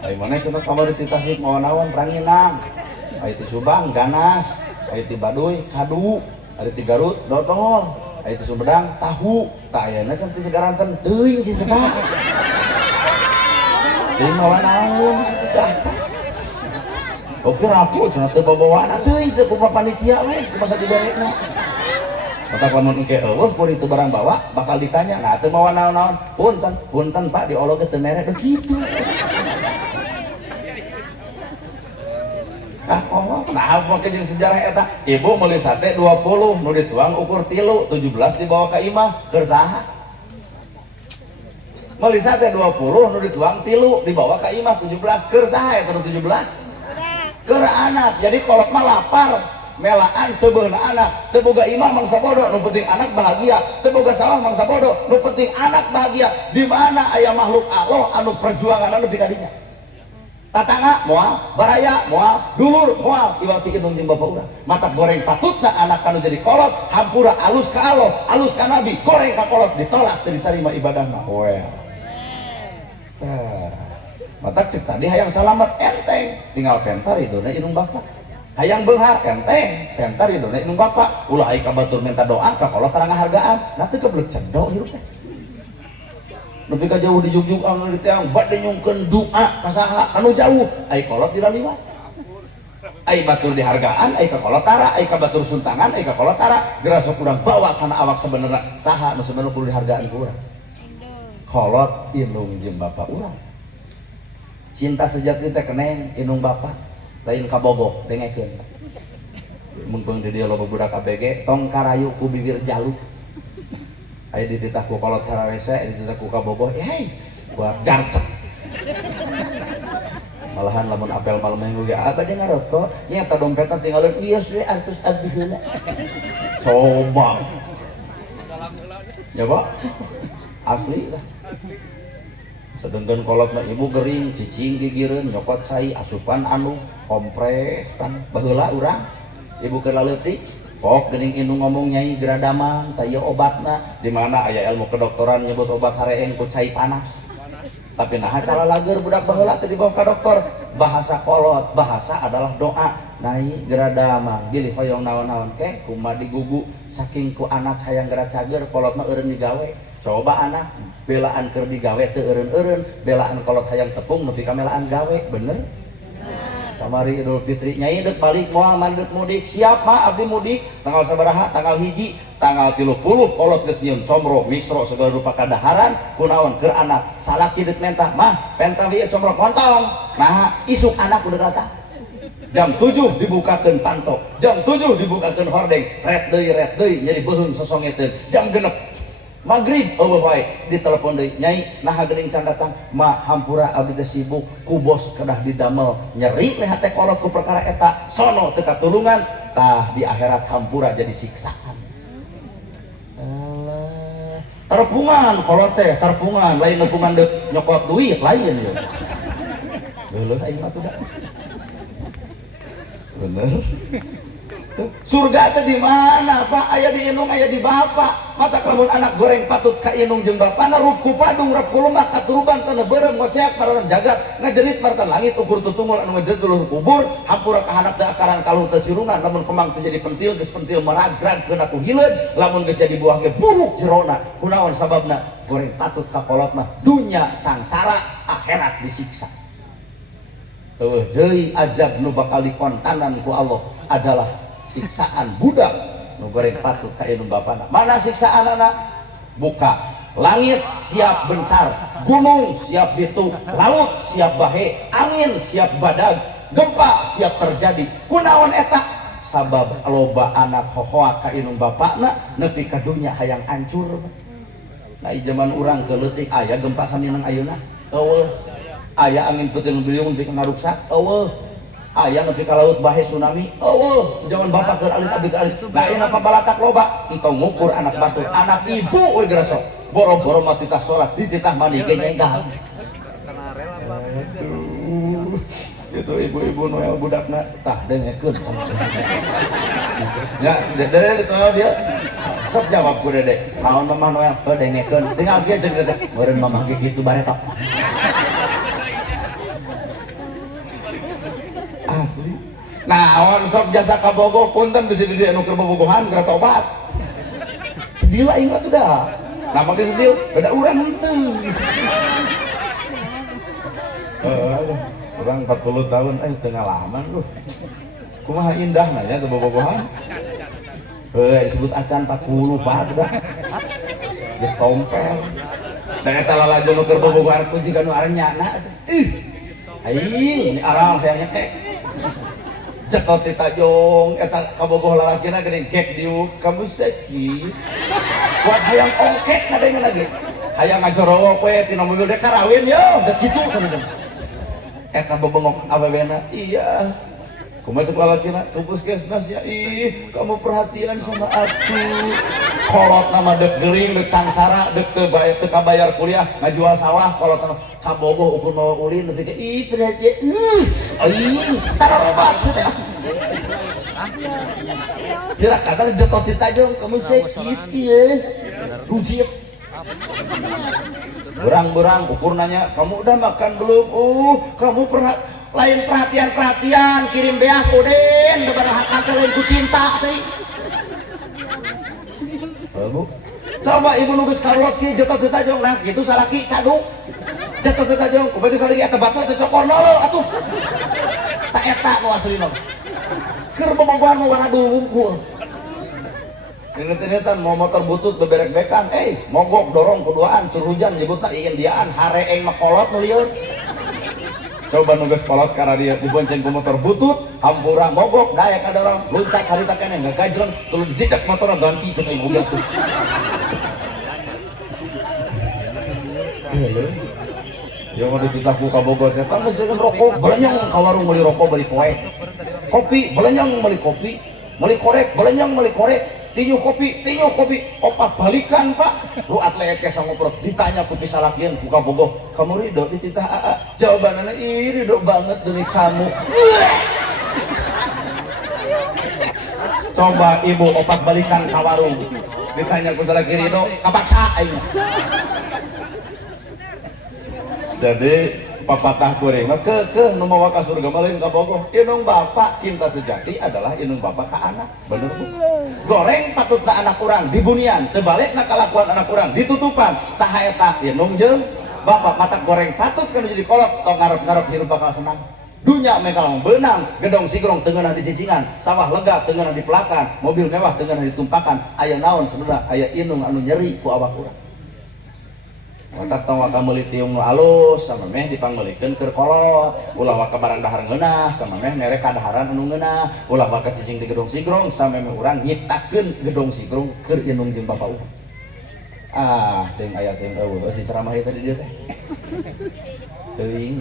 Ai maneh cenah kamari ti Tasik mau naon Ranginang. Ai ti Subang ganas, ai ti Baduy kadu, ai ti Garut dodol, ai ti Sumedang tahu. Tah ayeuna cenah ti Sagaranten teuing cinta pa. Teuing mau naon oke rapu cenah teu babawaan teuing teu ku panitia we kumaha diberekna. Mata lamun engke eueuh kuring teu barang bawa bakal ditanya nah teu mawa naon-naon punten Pak diolog teu mere begitu. Nah apa jeung sejarah eta ibu meuli sate 20 nu dituang ukur 3 17 dibawa ka imah keur saha meuli sate 20 nu dituang 3 dibawa ka imah 17 keur saha eta 17 keur anak jadi kolot mah lapar melaan sebeuna anak teu boga imah mangsa bodoh nu penting anak bahagia teu boga sawah mangsa bodoh nu penting anak bahagia di mana aya makhluk Allah anu perjuangan nepi ka dinya tatangga moal baraya moal dulur moal iwati inung jeung bapak urang mata goreng patutna anak kanu jadi kolot hampura alus ka Allah alus ka nabi goreng ka kolot ditolak teu diterima ibadahna well mata cek tadi hayang salamet enteng tinggal pentar idona inung bapak hayang beunghar enteng pentar idona inung bapak ulah ai ka batur minta doa ka kolot tarang hargaan nah teu keblek cendok hirup teh nepi ka jauh di jugjug anu di teang bade nyungkeun doa ka saha kanu jauh ai kolot dilaliwat ai batur dihargaan ai ka kolot tara ai ka batur suntangan ai ka kolot tara geura sok urang bawa kana awak sabenerna saha nu sabenerna kudu dihargaan ku urang kolot inung jeung bapak urang cinta sejati teh keneng inung bapak lain kabogoh dengekeun mumpung di dieu loba budak ABG tong karayu ku bibir jaluk aya di titah ku kolot hararese di titah ku kabogoh hei buat garcek malahan lamun apel malam minggu ge abah de ngarokok nya ta dompetna tinggalin ieu we artus abdi heula coba ya Pak asli lah sedengkeun kolotna ibu gering cicing gigireun nyokot cai asupan anu kompres kan baheula urang ibu keur laleutik pok geuning inung ngomong nyai geradamang tah ieu obatna di mana aya ilmu kedokteran nyebut obat hareeng ku cai panas tapi nah cara lager budak baheula teh dibawa ka dokter bahasa kolot bahasa adalah doa nyai geradamang bilih hoyong naon-naon ke kumaha digugu saking ku anak hayang geura cager kolotna eureun digawe coba anak belaan keur digawe teu eureun-eureun belaan kolot hayang tepung nepi ka melaan gawe bener kamari Idul Fitri nyai deuk balik moal mandek mudik siap mah abdi mudik tanggal sabaraha tanggal 1 tanggal 30 kolot geus nyieun comro wisro segala rupa kadaharan kunaon keur anak salaki deuk mentah mah pentah ieu comro kontong nah isuk anak udah datang jam 7 dibukakeun pantok jam 7 dibukakeun hordeng red deui nyeri beuheung sosongeteun jam 6 Maghrib eueuh wae ditelepon deui nyai naha geuning can datang ma hampura abdi teh sibuk ku bos kedah didamel nyeri we hate kolot ku perkara eta sono teu katulungan tah di akhirat hampura jadi siksaan Allah terpungan kolot teh terpungan lain nepungan deuk nyokot duit lain ya Geuleuh aing mah tuh da. Bener. Surga teh di mana Pak? Aya di indung, aya di bapa. Mata lamun anak goreng patut ka indung jeung bapana rup ku padung rep ku lumak katuruban teu beureum ngoceak pararan jagat ngajerit martan langit ukur tutungul anu ngajerit duluh kubur hampura ka handap teu akaran kaluh teu sirungan lamun kemang teu jadi pentil geus pentil meragrag keuna ku hileud lamun geus jadi buah ge buruk jerona kunaon sababna goreng patut ka kolot mah dunya sangsara akhirat disiksa. Teueuh deui ajab nu bakal dikontanan ku Allah adalah siksaan budak nu goreng patut ka indung bapana. Mana siksaan anak? Buka langit siap bencar, gunung siap dituk, laut siap bahe, angin siap badag, gempa siap terjadi. Kunaon eta? Sabab loba anak hohoa ka indung bapana nepi ka dunya hayang hancur. Nah zaman urang keleutik aya gempa saminang ayeuna? Eueuh. Aya angin puting beliung nepi ka ngaruksak? Eueuh. Aya nepi ka laut bahe tsunami. Oh, zaman bapak keur alit abdi ka alit. Da ayeuna pabalatak loba, engkau ngukur anak batu, anak ibu we geura sok. Boro-boro mah titah salat, dititah mandi ge nyenggah. Itu ibu-ibu noel budakna tah dengekeun. Ya, dede ditanya dia. Sok jawab ku dede. Naon mamah noel? Heuh dengekeun. Tinggal kieu jeung dede. Meureun mamah ge kitu baretok. Asli. Nah, awan sok jasa kabogoh punten bisa di anu keur bobogohan keur tobat. Sedih aing mah tuh dah. Nah, make sedih beda urang henteu. Urang 40 tahun teu ngalaman lu. Kumaha indahna nya teu bobogohan. Disebut acan 40 Pak dah. Geus tompel. Da eta lalajo nu keur bobogohan kunci ka nu aranyana. Aing ini arang hayang nyekek. Cetot ti tajong eta kabogoh lalakina geuning kek diuk kamu sakit. Kuat hayang ongkek ngadengeun lagi. Hayang ngajorowok we tina mobil dek karawin yo, da kitu kan. Eta bebengok awewena. Iya. Kumaha cek lalakina ke puskesmas ya. Ih, kamu perhatian sama aku. Kolot nama dek gering, dek sangsara, dek teu kabayar kuliah, ngajual sawah, kolot nama kabogoh ukur mau ulin, tapi ke ih perhatian, ih, tarobat sih teh. Kira kadang jatuh di tajong, kamu sakit, iya, rujit. Berang-berang ukur nanya, kamu udah makan belum? Kamu lain perhatian kirim beas Udin, daripada hakkan lain ku cinta teh. Bu, coba ibu nugas karot ki jatuh di tajong nah gitu salaki cadung jatuh di tajong kubaca salaki eta batu eta cokor nolo atuh tak eta nu aslina keur bobogohan mau warna dungkul ini mau motor butut beberek-bekan mogok dorong keduaan suruh hujan nyebutna iin diaan hareeng makolot nu lieur. Coba nugas kolot karena dia dibonceng ku motor butut hampura mogok daya kada orang loncat harita kene enggak gajreng tuluy dijejak motorna ganti cek mobil tuh. Ya mau dicita ku ka Bogor teh pan geus rokok belenyang ka warung meuli rokok beli poe. Kopi belenyang meuli kopi, meuli korek belenyang meuli korek. Tinyu kopi, opat balikan Pak. Lu atlet ke sama perut ditanya ku pisalakian ku ka Bogor. Kamu ridho dititah AA? Jawabannya ridho banget demi kamu. Coba ibu opat balikan ka warung. Ditanya ku salaki ridho, kapaksa aing. Jadi papatah kuring mah ke nu mawa ka surga mah lain ka Bogor. Indung bapak cinta sejati adalah indung bapak ka anak. Bener Bu? Goreng patutna anak urang dibunian, teu balikna kalakuan anak urang ditutupan. Saha eta indung jeung bapak mata goreng patut kan jadi kolot tong ngarep-ngarep hirup bakal senang. Dunya mekal beunang, gedong sigrong teu ngeunah dicicingan, sawah lega teu ngeunah dipelakan, mobil mewah teu ngeunah ditumpakan. Aya naon sebenarnya? Aya indung anu nyeri ku awak urang. Watak tong waka meuli tiung nu alus sama meh dipangmeulikeun keur kolot, ulah waka barang dahar ngeunah sama meh mere kadaharan anu ngeunah, ulah waka cicing di gedung sigrong sama meh urang nyiptakeun gedung sigrong keur indung jeung bapak urang. Ting aya ting eueuh si ceramah ieu tadi dieu teh. teuing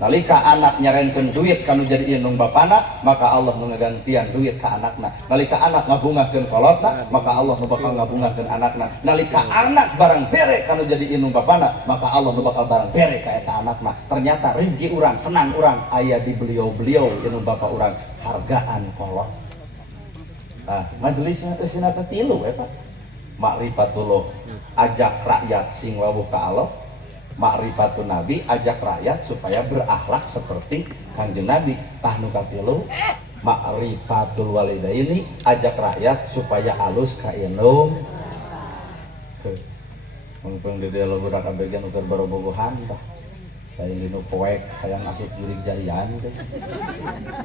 nalika anak nyarenkeun duit kanu jadi indung bapana maka Allah nu ngagantian duit ka anakna nalika anak ngabungakeun kolotna maka Allah nu bakal ngabungakeun anakna nalika anak barang bere kanu jadi indung bapana maka Allah nu bakal barang bere ka eta anakna ternyata rezeki urang senang urang aya di beliau-beliau indung bapa urang hargaan kolot. Nah majelisnya teh cenah teh tilu eta ma'rifatullah ajak rakyat sing wawuh ka Allah, ma'rifatun nabi ajak rakyat supaya berakhlak seperti Kanjeng Nabi. Tah nu katilu ma'rifatul walidaini ajak rakyat supaya alus ka indung. Mumpung di dalam budak abegan ukur barobogohan tah. Saya linu poek hayang asup jurig jarian teh.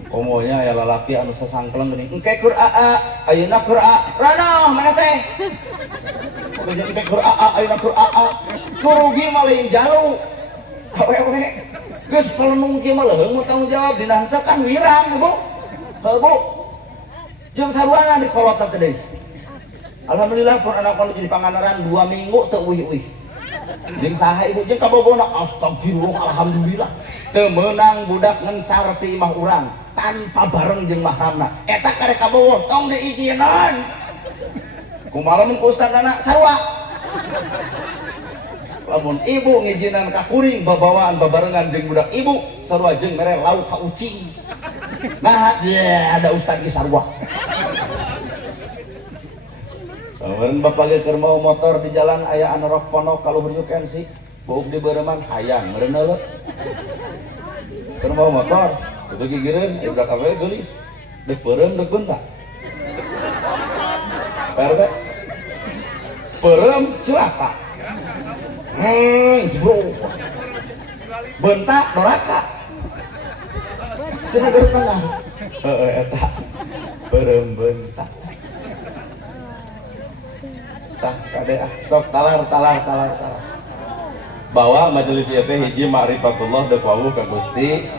Omonya aya lalaki anu sasangkleng geuning engke keur aa ayeuna keur rano mana teh. Jadi engke keur aa ayeuna keur aa. Nu rugi mah lain jalu. Awewe geus pelenung kieu mah leuheung tanggung jawab dina henteu kan wirang Bu. Heuh Bu. Jeung saruana di kolota teh deui. Alhamdulillah pun anak kalau jadi panganaran 2 minggu teu uih-uih. Jeung saha ibu jeung kabogona astagfirullah alhamdulillah teu meunang budak ngencar ti imah urang tanpa bareng jeung mahramna eta karek kabogoh tong diijinan kumaha mun ku ustadana sarua lamun ibu ngijinan ka kuring babawaan babarengan jeung budak ibu sarua jeung mere lauk ka ucing nah ada ustad ge sarua. Kemarin bapak ge keur mau motor di jalan aya anu rok ponok kalau beryuken sih boog di beureman hayang meureun heula keur mau motor itu gigireun udah kawe geulis deuk peureum deuk beuntak perde peureum cilaka jebro bentak doraka cenah keur tengah heueuh eta peureum bentak kade sok talar bahwa majelis ieu teh hiji ma'rifatullah deuk wawuh ka Gusti,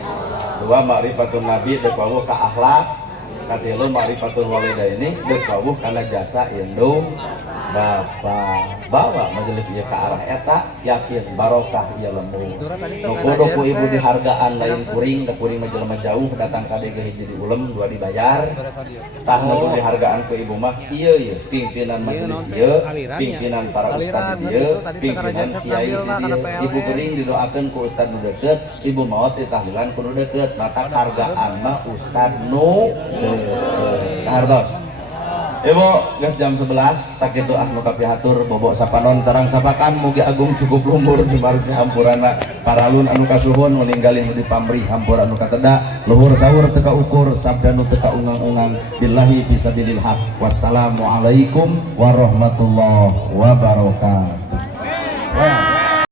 dua ma'rifatun nabi deuk wawuh ka akhlak, katilu ma'rifatul walidaini deuk wawuh kana jasa indung bapa. Bawa majelis ieu ka arah eta yakin barokah ieu lembur. Nu kudu ku ibu dihargaan lain kuring, da kuring mah jelema jauh datang ka dieu hiji diulem dua dibayar. Tah nu dihargaan ku ibu mah ieu pimpinan majelis ieu, pimpinan para ustad ieu, pimpinan kiai ieu. Ibu kuring didoakeun ku ustad nu deukeut, ibu maot ditahlilan ku nu deukeut. Mata hargaan mah ustad nu deukeut. Hartos. Ibu, geus jam 11 sakitu nu kapihatur bobok sapanon carang sapakan mugi agung cukup lumur jumarsi hampurana paralun anu kasuhun meninggali nu dipamrih hampur anu kateda luhur sahur teu kaukur sabda nu teu kaungang-ungang billahi fisabilil haq. Wassalamualaikum warahmatullahi wabarakatuh.